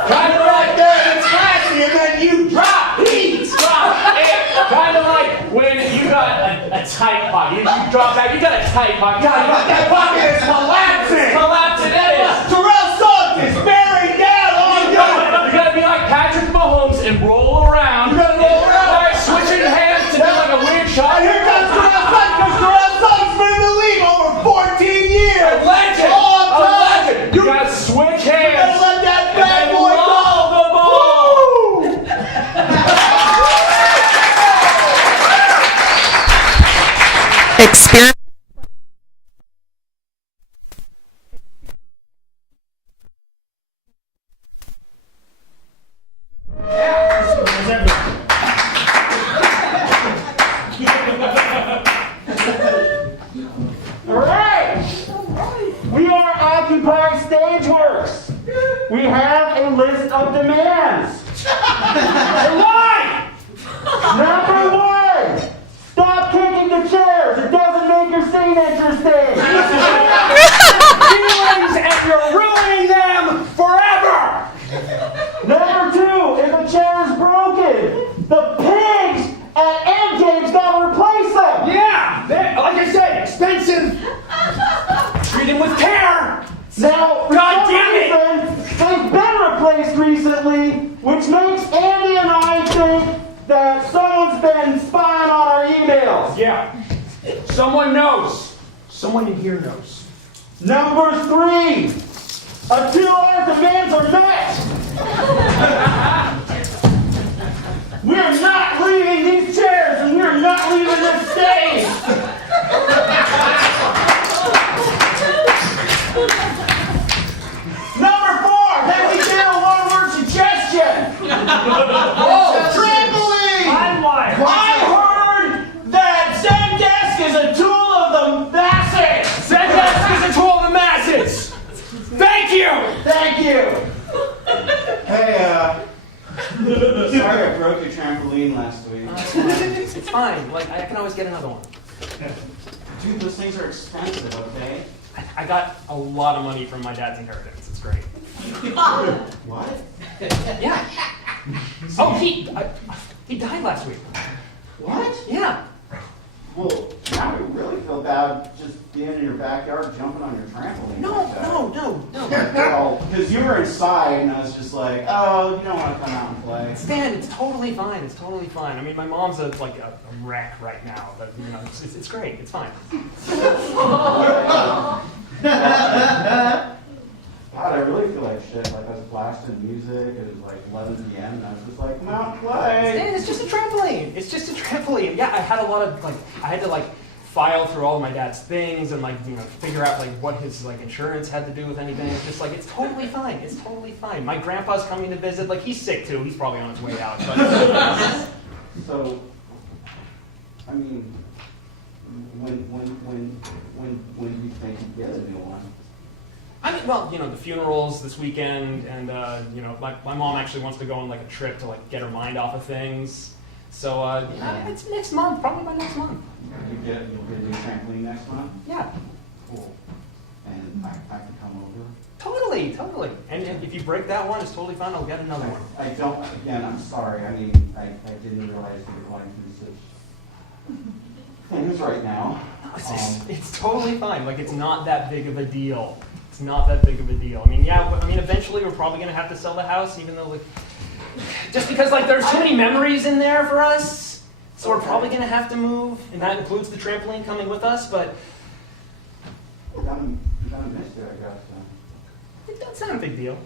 Kind of like that, it's classy, and then you drop heat. Kind of like when you got a tight pocket. You drop back, you got a tight pocket. God, that pocket is collapsing. Collapsing, it is. Terrell Suggs is bearing down on you. You gotta be like Patrick Mahomes and roll around. You gotta roll around. Like switching hands to do like a weird shot. And here comes Terrell Suggs, because Terrell Suggs has been in the league over 14 years. A legend. Long A time. legend. You gotta switch hands. You gotta let that bad boy go. The ball. Experience. We are Occupy Stageworks. We have a list of demands. Why? Number 1, stop kicking the chairs. It doesn't make your scene interesting. Feelings and you're ruining them forever. Number 2, if a chair is broken, the pigs at M Games gotta replace them. Yeah, like I said, expensive. Treat him with care. Now, God damn it! They've been replaced recently, which makes Andy and I think that someone's been spying on our emails. Yeah. Someone knows. Someone in here knows. Number 3, until our demands are met, we're not leaving these chairs and we're not leaving this stage. Number 4, that we do a one-word suggestion. Trampoline! I heard that Zendesk is a tool of the masses. Zendesk is a tool of the masses. Thank you. Thank you. Hey, sorry I broke your trampoline last week. It's fine. Like I can always get another one. Dude, those things are expensive, okay? I got a lot of money from my dad's inheritance. It's great. What? Yeah. Oh, he died last week. What? Yeah. Well, now you really feel bad just being in your backyard jumping on your trampoline. No. Because you were inside and I was just like, oh, you don't want to come out and play. Stan, it's totally fine. It's totally fine. I mean, my mom's a wreck right now, but you know, it's great. It's fine. God, I really feel like shit. Like I was blasting music. It was like 11 p.m. and I was just like, come out and play. Stan, it's just a trampoline. It's just a trampoline. Yeah, I had a lot of I had to file through all of my dad's things and figure out what his insurance had to do with anything. It's just it's totally fine. It's totally fine. My grandpa's coming to visit. He's sick too. He's probably on his way out. But So, I mean, when do you think you get a new one? I mean, well, the funeral's this weekend, and my mom actually wants to go on a trip to get her mind off of things. So it's next month, probably by next month. You'll get a new trampoline next month? Yeah. Cool. And I can come over? Totally. And if you break that one, it's totally fine. I'll get another one. Again, I'm sorry. I mean, I didn't realize you were going through such things right now. It's totally fine. It's not that big of a deal. It's not that big of a deal. I mean, eventually we're probably going to have to sell the house, even though, just because, there's too many memories in there for us. So we're probably going to have to move, and that includes the trampoline coming with us, but... You're gonna miss it, I guess. That's not a big deal.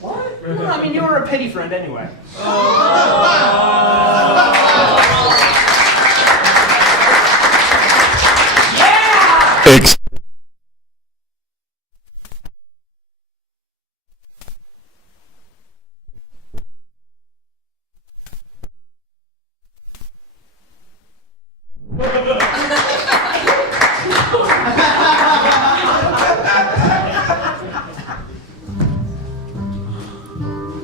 What? No, I mean, you were a pity friend anyway.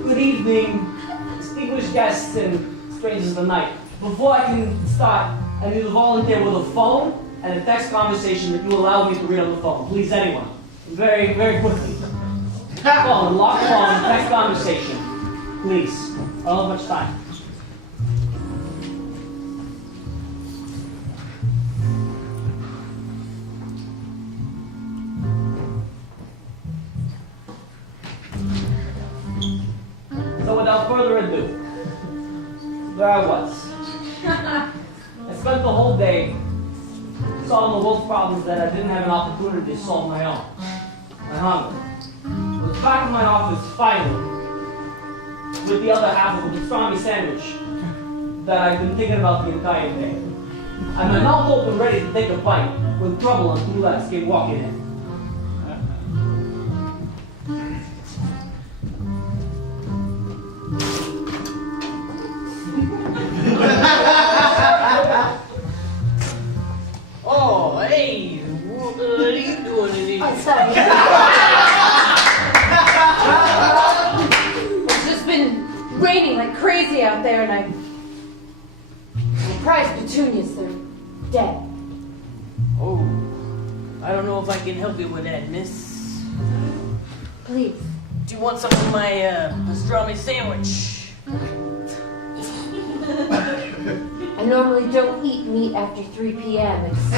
Good evening, distinguished guests and strangers of the night. Before I can start, I need to volunteer with a phone and a text conversation that you allow me to read on the phone. Please, anyone. Very, very quickly. Phone, lock phone, text conversation. Please. I don't have much time. So without further ado, there I was. I spent the whole day solving the world's problems that I didn't have an opportunity to solve my own. My hunger. I was back in my office finally, with the other half of a pastrami sandwich that I've been thinking about the entire day. And my mouth open ready to take a bite when trouble on two legs came walking in. Oh, hey, what are you doing in here? I'm sorry. It's just been raining like crazy out there, and my prized petunias, they're dead. Oh, I don't know if I can help you with that, miss. Please. Do you want some of my pastrami sandwich? I normally don't eat meat after 3 p.m. It's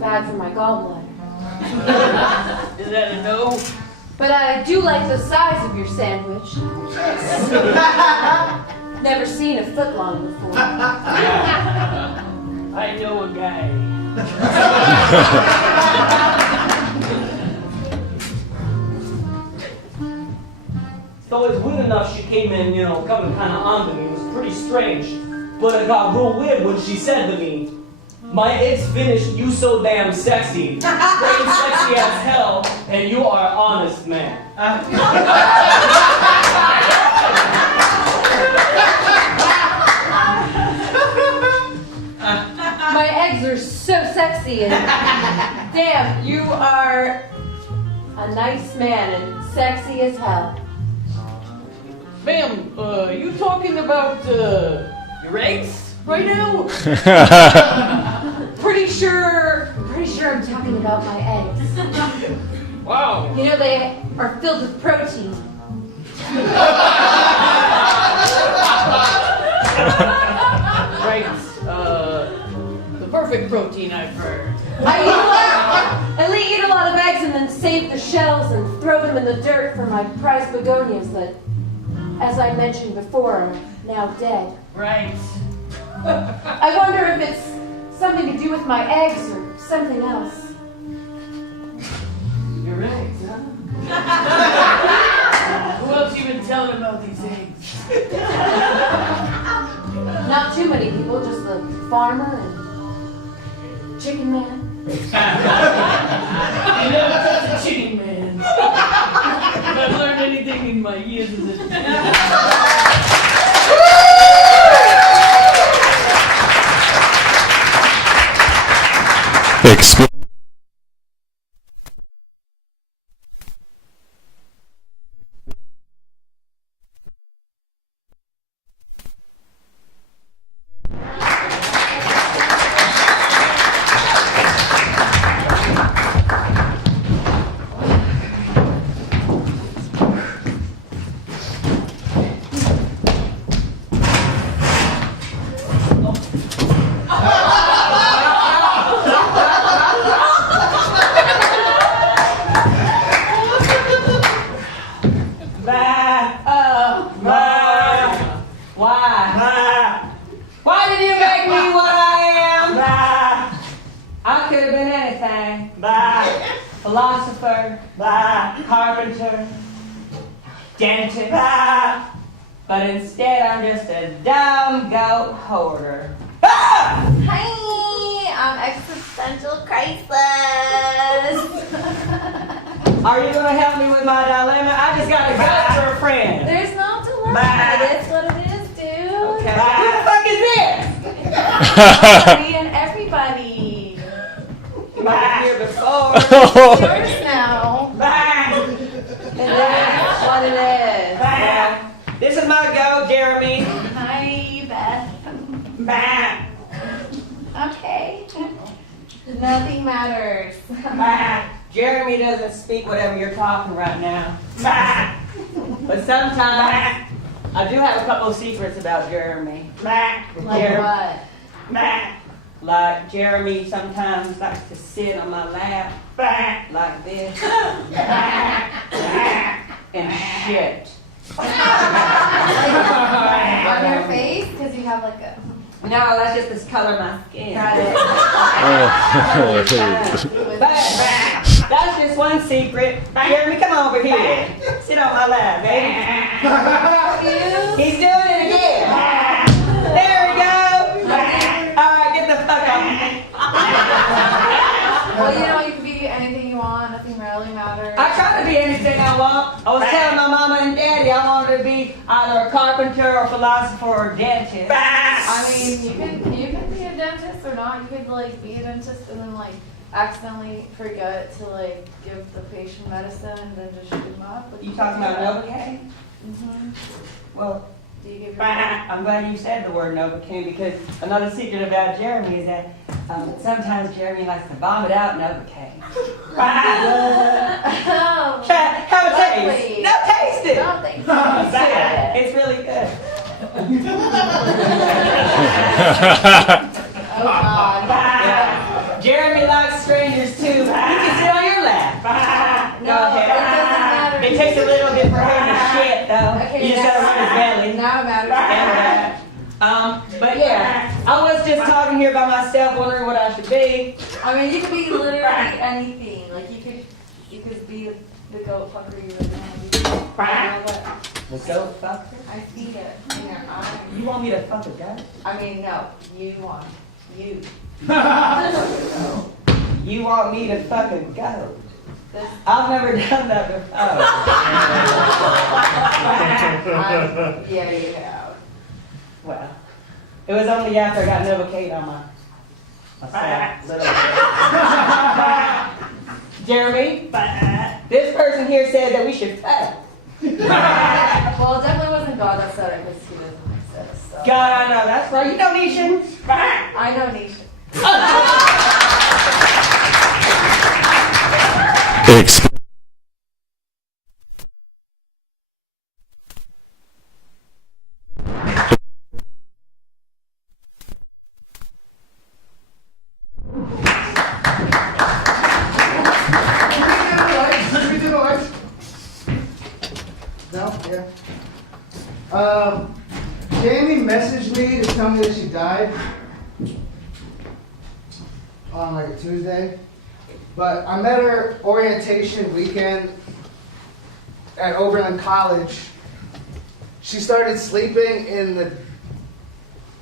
bad for my gallbladder. Is that a no? But I do like the size of your sandwich. Never seen a foot long before. I know a guy. So it's weird enough she came in, coming kind of on to me. It was pretty strange. But it got real weird when she said to me, "My eggs finished, you so damn sexy. Damn sexy as hell, and you are an honest man." My eggs are so sexy, and damn, you are a nice man and sexy as hell. Ma'am, you talking about your eggs right now? Pretty sure sure I'm talking about my eggs. Wow. You know, they are filled with protein. Right. The perfect protein, I've heard. I eat a lot of eggs and then save the shells and throw them in the dirt for my prized begonias that, as I mentioned before, are now dead. Right. I wonder if it's something to do with my eggs or something else. You're right, huh? Who else you been telling about these eggs? Not too many people, just the farmer and chicken man. You never touch a chicken man. If I've learned anything in my years as a Excuse Why did you make me what I am? I could have been anything. Philosopher, carpenter, dentist. But instead I'm just a dumb goat hoarder. Hi, I'm existential crisis. Are you gonna help me with my dilemma? I just got a gut for a friend. There's no dilemma. It is what it is, dude. Okay. Who the fuck is this? Me and everybody. You might have here before. It's yours now. And that's what it is. This is my goat, Jeremy. Hi, Beth. Okay. Nothing matters. Jeremy doesn't speak whatever you're talking right now. But sometimes I do have a couple of secrets about Jeremy. Like what? Like Jeremy sometimes likes to sit on my lap like this and shit. On your face? Because you have like a... No, that's just the color of my skin. Got it. But that's just one secret. Jeremy, come over here. Sit on my lap, baby. He's doing it again. There we go. All right, get the fuck off. Well, you know, you can be anything you want. Nothing really matters. I try to be anything I want. I was telling my mama and daddy I wanted to be either a carpenter or philosopher or dentist. I mean, you can be a dentist or not. You could like be a dentist and then like accidentally forget to like give the patient medicine and then just shoot them up. Like, You talking about Novocaine? Mm-hmm. Well, Do you give your I'm glad you said the word Novocaine because another secret about Jeremy is that sometimes Jeremy likes to vomit out Novocaine. Oh, Have a taste. lovely. No, taste it. No, thank you. It's really good. Oh God. Jeremy likes strangers too. You can sit on your lap. No, it doesn't matter. It takes a little bit for him to shit though. Okay, You just gotta rub his belly. Now it matters. But yeah, I was just talking here by myself, wondering what I should be. I mean, you could be literally anything. Like you could be the goat fucker you really want to be. The goat fucker? I feed it in your eye. You want me to fuck a goat? I mean, no, you want you. You want me to fuck a goat? This, I've never done that before. yeah, you have. Well, it was only after I got Novocaine on myself. Little bit. Jeremy, this person here said that we should fuck. Well, it definitely wasn't God that said it because he doesn't exist. So. God, I know. That's right. You know Nishan. I know Nisha. No? Yeah. Jamie messaged me to tell me that she died on like a Tuesday. But I met her orientation weekend at Oberlin College. She started sleeping in the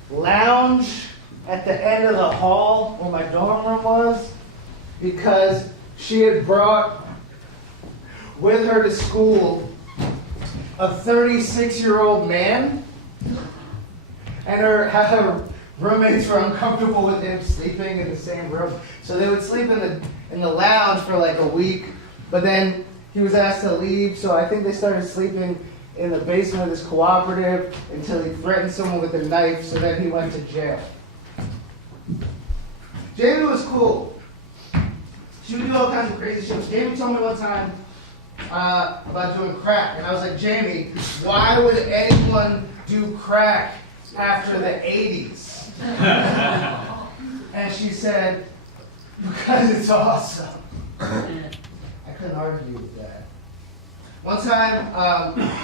lounge at the end of the hall where my dorm room was because she had brought with her to school a 36-year-old man, and her roommates were uncomfortable with him sleeping in the same room, so they would sleep in the lounge for like a week, but then he was asked to leave, so I think they started sleeping in the basement of this cooperative until he threatened someone with a knife, so then he went to jail. Jamie was cool. She would do all kinds of crazy shit. Jamie told me one time about doing crack, and I was like, Jamie, why would anyone do crack after the 80s? And she said, because it's awesome. I couldn't argue with that. One time,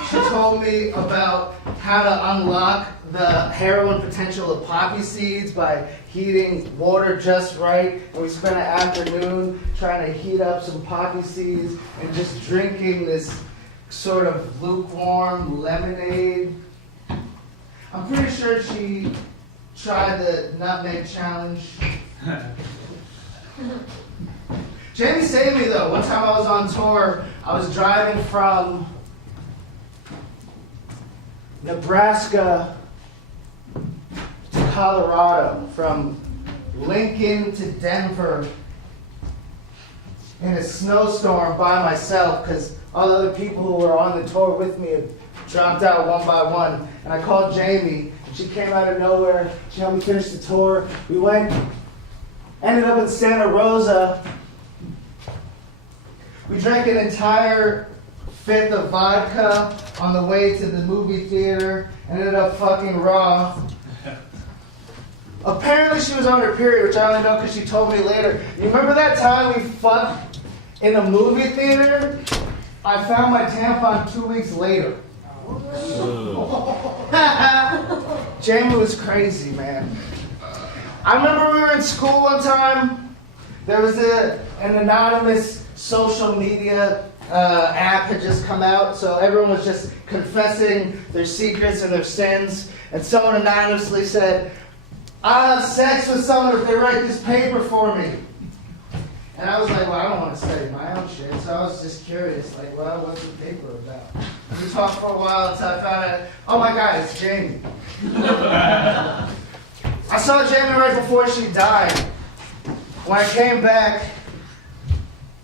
she told me about how to unlock the heroin potential of poppy seeds by heating water just right. And we spent an afternoon trying to heat up some poppy seeds and just drinking this sort of lukewarm lemonade. I'm pretty sure she tried the nutmeg challenge. Jamie saved me though. One time I was on tour, I was driving from Nebraska to Colorado, from Lincoln to Denver in a snowstorm by myself because all the other people who were on the tour with me had dropped out one by one. And I called Jamie, and she came out of nowhere. She helped me finish the tour. We ended up in Santa Rosa. We drank an entire fifth of vodka on the way to the movie theater and ended up fucking raw. Apparently she was on her period, which I only know because she told me later. You remember that time we fucked in a movie theater? I found my tampon 2 weeks later. Jamie was crazy, man. I remember we were in school one time. There was an anonymous social media app had just come out, so everyone was just confessing their secrets and their sins. And someone anonymously said, I'll have sex with someone if they write this paper for me. And I was like, well, I don't want to study my own shit, so I was just curious, like, well, what's the paper about? We talked for a while until I found out, oh my God, it's Jamie. I saw Jamie right before she died. When I came back,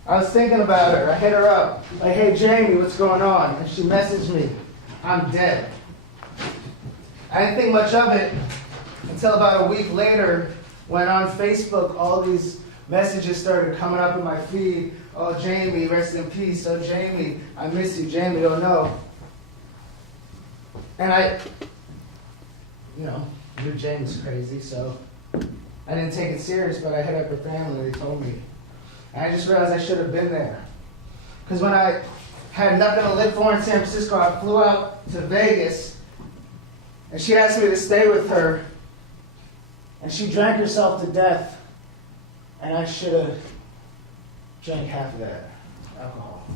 I was thinking about her. I hit her up, like, hey, Jamie, what's going on? And she messaged me, I'm dead. I didn't think much of it until about a week later when on Facebook all these messages started coming up in my feed. Oh, Jamie, rest in peace. Oh, Jamie, I miss you. Jamie, oh no. And knew Jamie's crazy, so I didn't take it serious, but I hit up her family. They told me. And I just realized I should have been there. Because when I had nothing to live for in San Francisco, I flew out to Vegas, and she asked me to stay with her, and she drank herself to death, and I should have drank half of that alcohol.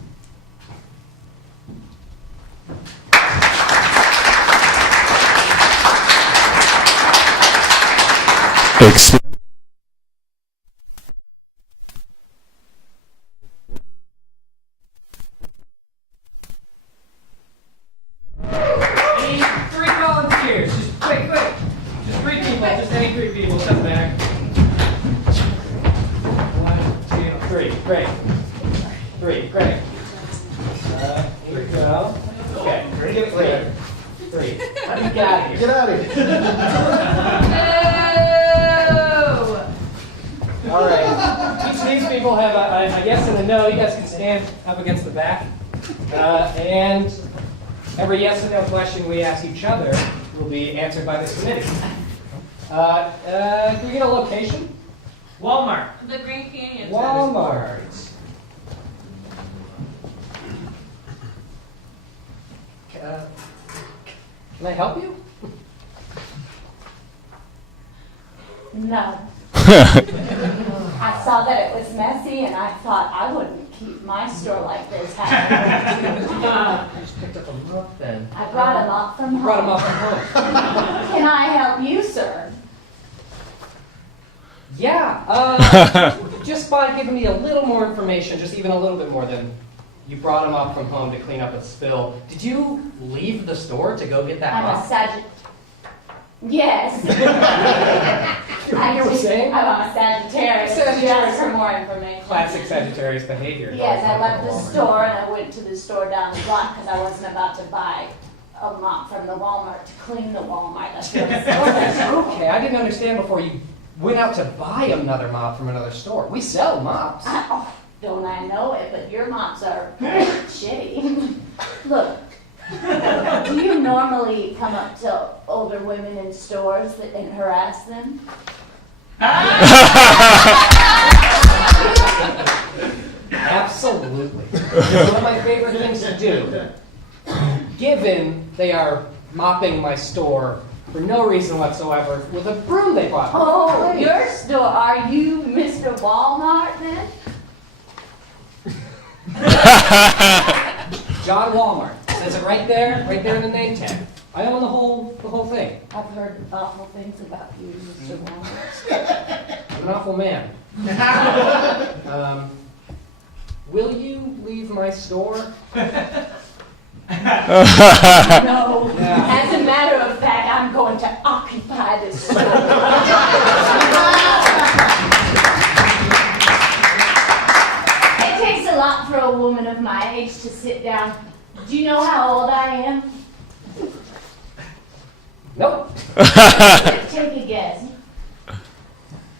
Need 3 volunteers. Just quick. Just 3 people. Just any 3 people. Come back. 1, 2, 3. Great. 3. Great. Here we go. Okay. Give it later. 3. How do you get out of here? Get out of here. All right. Teach these people people have a yes and a no. You guys can stand up against the back. And every yes and no question we ask each other will be answered by this committee. Can we get a location? Walmart. The Green Canyon. Walmart. Can I help you? No. I saw that it was messy and I thought I wouldn't keep my store like this. I just picked up a mop then. I brought a mop from home. Brought a mop from home. Can I help you, sir? Yeah, just by giving me a little more information, just even a little bit more than you brought him up from home to clean up a spill. Did you leave the store to go get that I'm mop? a Sagittarius. Yes. You were saying? I'm a Sagittarius. Sagittarius. Just for more information. Classic Sagittarius behavior. Yes, I left the store and I went to the store down the block because I wasn't about to buy a mop from the Walmart to clean the Walmart. That's what the store. Okay, I didn't understand before you went out to buy another mop from another store. We sell mops. Oh, don't I know it, but your mops are shitty. Look, do you normally come up to older women in stores and harass them? Absolutely. It's one of my favorite things to do. Given they are mopping my store for no reason whatsoever with a broom they bought. Oh, your store. Are you Mr. Walmart then? John Walmart. Says it right there in the name tag. I own the whole thing. I've heard awful things about you, Mr. Walmart. I'm an awful man. Will you leave my store? No. As a matter of fact, I'm going to occupy this store. It takes a lot for a woman of my age to sit down. Do you know how old I am? Nope. Take a guess.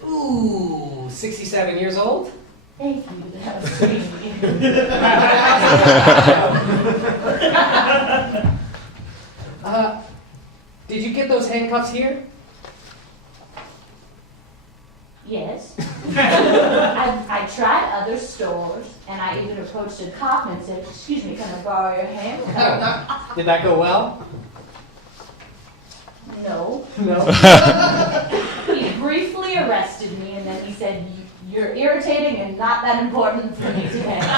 Ooh, 67 years old? Thank you. That was sweet. Did you get those handcuffs here? Yes. I tried other stores, and I even approached a cop and said, "Excuse me, can I borrow your handcuffs?" Did that go well? No. No. He briefly arrested me, and then he said, "You're irritating and not that important for me to handle."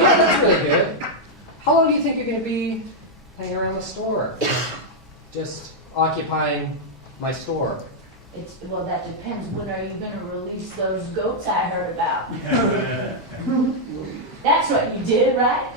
Yeah, that's really good. How long do you think you're going to be hanging around the store? Just occupying my store? Well, that depends. When are you going to release those goats I heard about? That's what you did, right?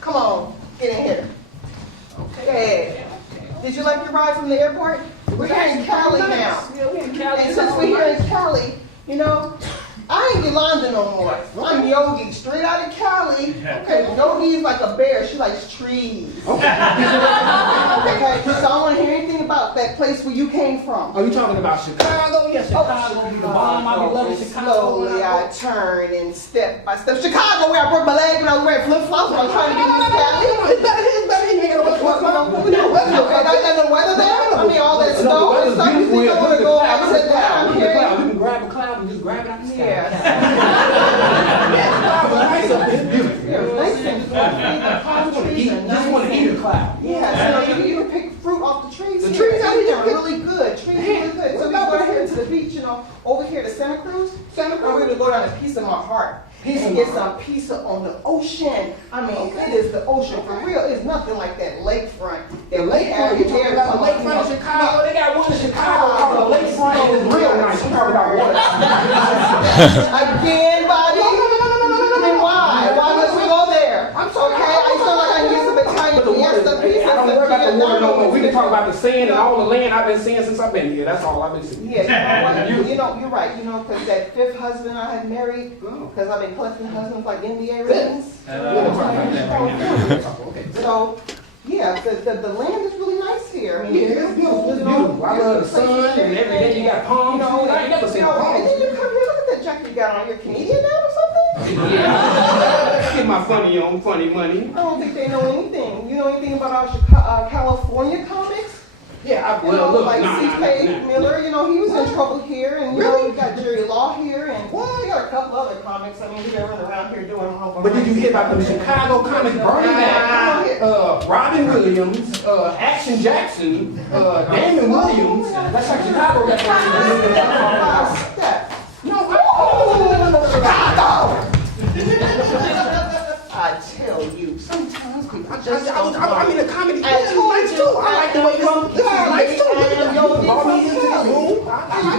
Come on, get in here. Okay. Did you like your ride from the airport? We're here in Cali now. Yeah, we're in Cali. And since we're here in Cali, you know, I ain't Yolanda no more. I'm Yogi, straight out of Cali. Okay, Yogi is like a bear. She likes trees. Okay. Okay, so I want to hear anything about that place where you came from. Are you talking about Chicago? Yes, Chicago. The bomb. I be loving Chicago. Slowly I turn and step by step. Chicago, where I broke my leg when I was wearing flip-flops when I was trying to get into Cali. It's better here. What's going on? The weather there? I mean, all that snow and stuff. You think I want to go out and sit down here? You can grab a cloud and just grab it out the sky. Yeah. Just want to eat a cloud. Yeah, so you can pick fruit off the trees. The trees out here are really good. Trees are really good. So we go out here to the beach, you know, over here to Santa Cruz. Santa Cruz, we're going to go down to Piece of My Heart. And get some pizza on the ocean. I mean, it is the ocean for real. It's nothing like that lakefront. The lakefront, you talking about the lakefront of Chicago? They got one in Chicago called the lakefront. It's real nice. You talking about water. Again, Bobby? Then why? Why must we go there? I'm sorry. Okay, I feel like I can get some Italian fiesta pieces. I don't worry about the water no more. We can talk about the sand and all the land I've been seeing since I've been here. That's all I've been seeing. Yeah, you know, you're right. You know, because that fifth husband I had married, because I've been collecting husbands like NBA rings. So, yeah, the land is really nice here. I mean, Yeah, it's beautiful. It's beautiful. I love the sun and every day you got palm trees. I ain't never seen And palm then you come here, look at that jacket you got on. You're Canadian now or something? Yeah. Get my funny on, funny money. I don't think they know anything. You know anything about our California comics? Yeah, You know, like C.K. Miller, you know, he was in trouble here, and you know, we got Jerry Law here, and we got a couple other comics. I mean, we've been running around here doing all. But did you hear about the Chicago comics Bernie Mac, Robin Williams, Action Jackson, Damon Williams? That's like Chicago. That's no, Chicago! I tell you, sometimes people just I'm in a comedy. I told you, I like the way I'm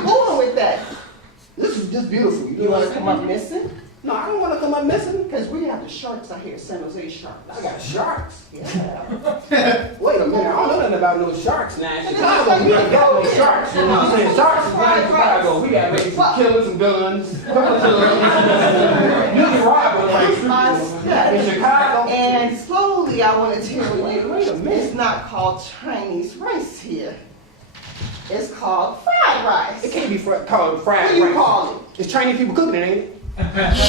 going with that. This is just beautiful. You want to come up missing? No, I don't want to come up missing. Because we have the sharks out here, San Jose Sharks. I got sharks. Yeah. Wait a minute, I don't know nothing about no sharks now. Chicago, we ain't got no sharks. You know what I'm saying? Sharks is not in Chicago. We got maybe some killers, some guns. You can rob us in Chicago. And slowly, I want to tell you, it's not called Chinese rice here. It's called fried rice. It can't be called fried rice. What do you call it? It's Chinese people cooking it, ain't it? That's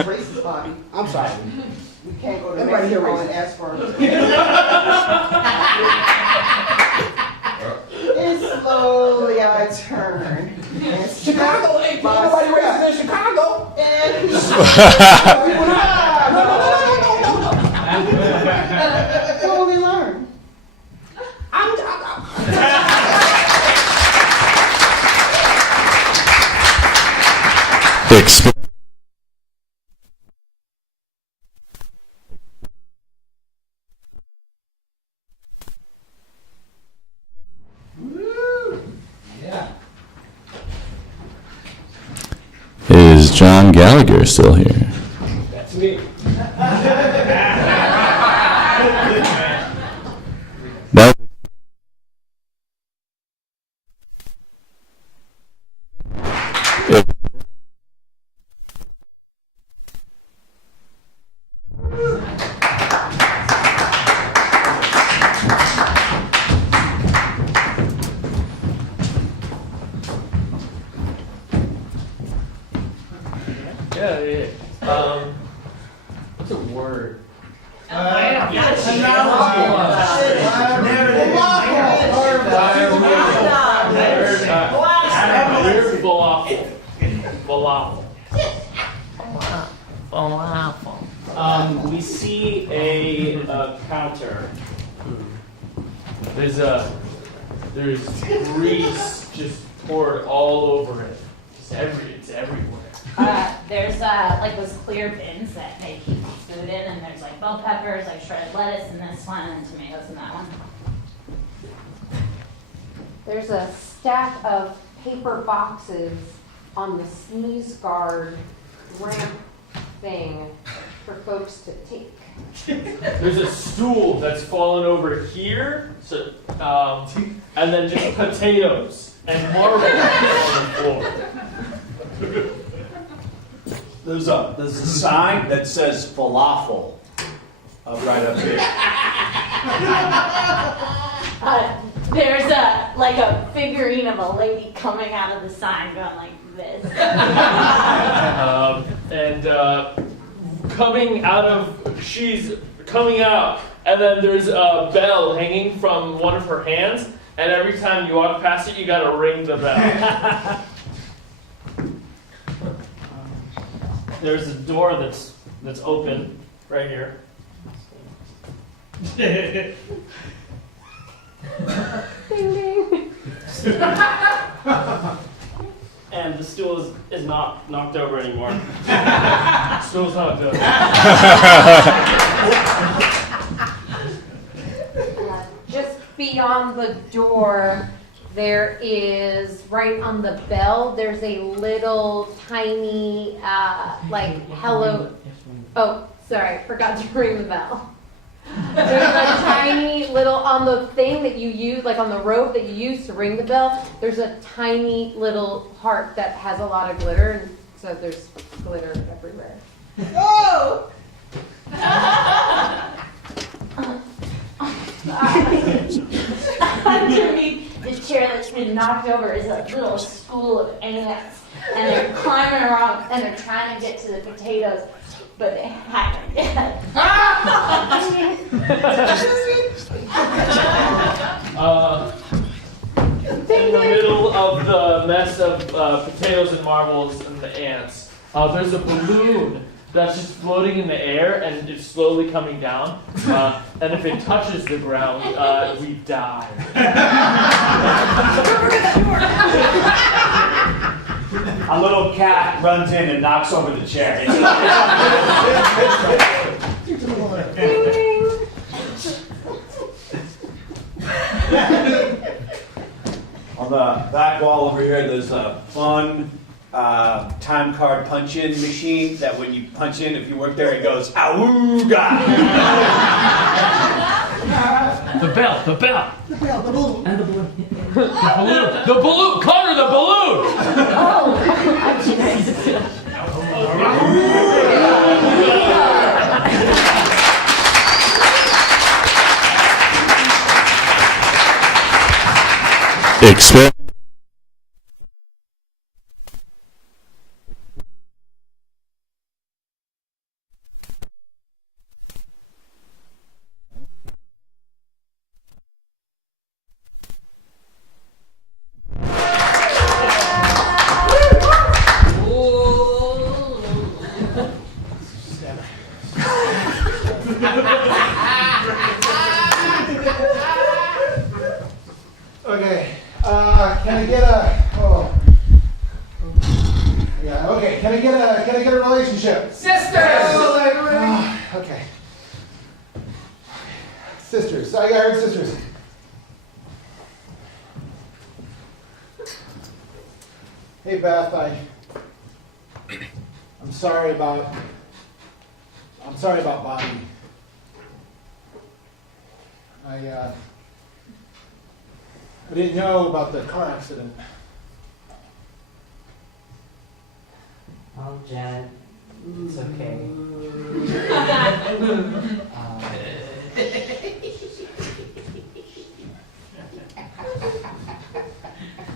racist, Bobby. I'm sorry. We can't go to Everybody here Mexico racist. and ask for And slowly I turn. And Chicago ain't nobody racist in Chicago. And what will we learn? Is John Gallagher still here? That's me. That Yeah. What's a word? Falafel. We see a counter. There's grease just poured all over it. It's everywhere. There's like those clear bins that they keep food in, and there's like bell peppers, like shredded lettuce in this one, and tomatoes in that one. There's a stack of paper boxes on the sneeze guard ramp thing for folks to take. There's a stool that's fallen over here, so and then just potatoes and marbles on the floor. There's a sign that says falafel right up here. There's a figurine of a lady coming out of the sign going like this. She's coming out, and then there's a bell hanging from one of her hands, and every time you walk past it, you gotta ring the bell. There's a door that's open right here. Ding ding. And the stool is not knocked over anymore. Stool's not good. Just beyond the door, There is, right on the bell, there's a little tiny, like, hello. Oh, sorry, forgot to ring the bell. There's a tiny little, on the thing that you use, like on the rope that you use to ring the bell, there's a tiny little heart that has a lot of glitter, and so there's glitter everywhere. Oh! Underneath the chair that's been knocked over is a little school of ants, and they're climbing around and they're trying to get to the potatoes, but they haven't yet. In the middle of the mess of potatoes and marbles and the ants, there's a balloon that's just floating in the air and it's slowly coming down. And if it touches the ground, we die. A little cat runs in and knocks over the chair. On the back wall over here, there's a fun time card punch-in machine that when you punch in, if you work there, it goes, awooga! The bell. The bell, the balloon. And the balloon. The balloon! Connor, the balloon! Experiment. Okay, can I get a, yeah, okay, can I get a relationship? Sisters! Okay. Sisters, I heard sisters. Hey Beth, I'm sorry about Bobby. I didn't know about the car accident. Oh, Janet, it's okay.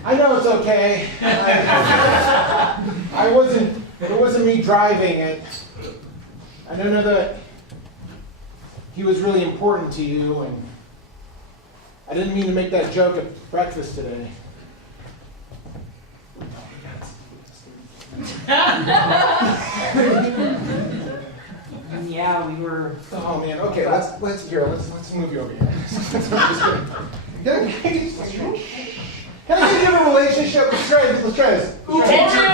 I know it's okay. It wasn't me driving it. I don't know that he was really important to you, and I didn't mean to make that joke at breakfast today. Yeah, we were. Oh man, okay, let's move you over here. Can I get you a relationship? Let's try this. Teacher,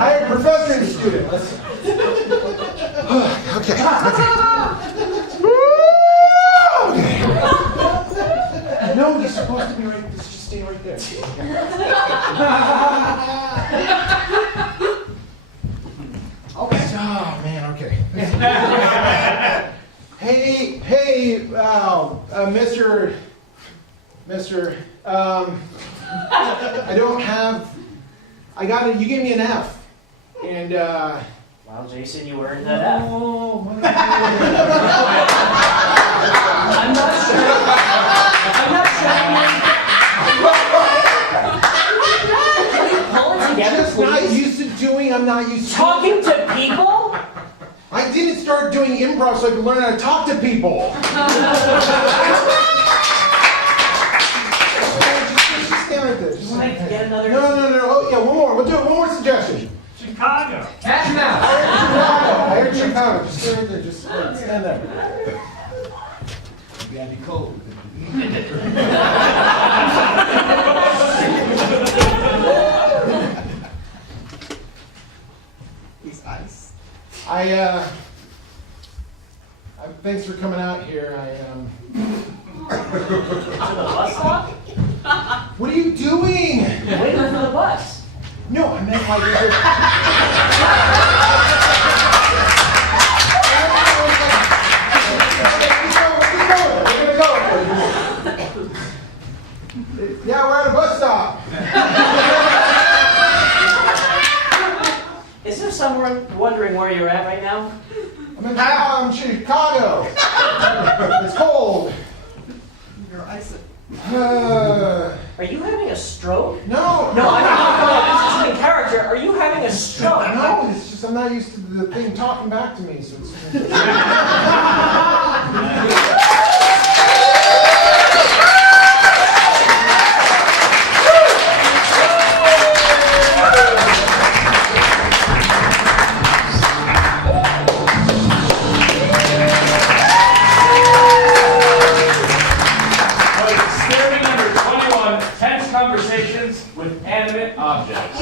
I am professor and student. Listen. Okay. No, you're supposed to be right. Just stay right there. Okay. Oh man. Okay. Hey, Mister. You gave me an F, and Well, Jason, you earned that F. I'm not sure. Pull it together, I'm not used to talking to people. I didn't start doing improv so I could learn how to talk to people. Just stand right there. Just Get another. No. Oh yeah, one more. We'll do it. One more suggestion. Chicago. Catch him out. I heard Chicago. Just stay right there. Just stand there. You gotta be cold. He's ice. Thanks for coming out here. To the bus stop? What are you doing? Waiting for the bus. No, I meant like. Yeah, we're at a bus stop. Is there someone wondering where you're at right now? I'm in Chicago. It's cold. You're ice. Are you having a stroke? No. No, this isn't in character. Are you having a stroke? No, it's just I'm not used to the thing talking back to me, so it's. Experiment number 21, tense conversations with animate objects.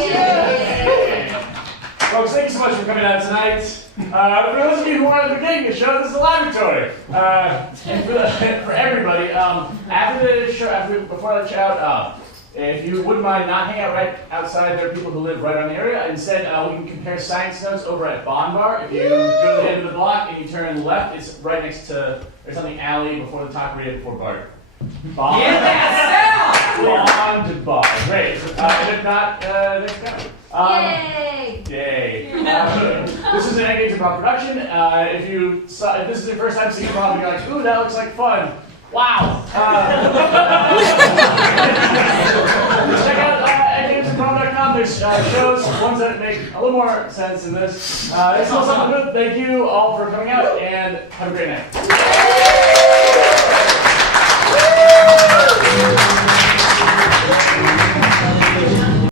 Folks, thank you so much for coming out tonight. For those of you who are at the beginning of the show, this is a laboratory. And for everybody, after the show, before I let you out, if you wouldn't mind not hanging out right outside, there are people who live right on the area. Instead, we can compare science notes over at Bond Bar. If you go to the end of the block and you turn left, it's right next to, there's something alley before the taqueria before Bart. Bond. Yes! Bond Bar. Great. And if not, next go. Yay! Yay. This is an Egg Improv production. If this is your first time seeing Improv, you're like, ooh, that looks like fun. Wow. Check out eggimprov.com. There's shows, ones that make a little more sense than this. It's all something good. Thank you all for coming out, and have a great night.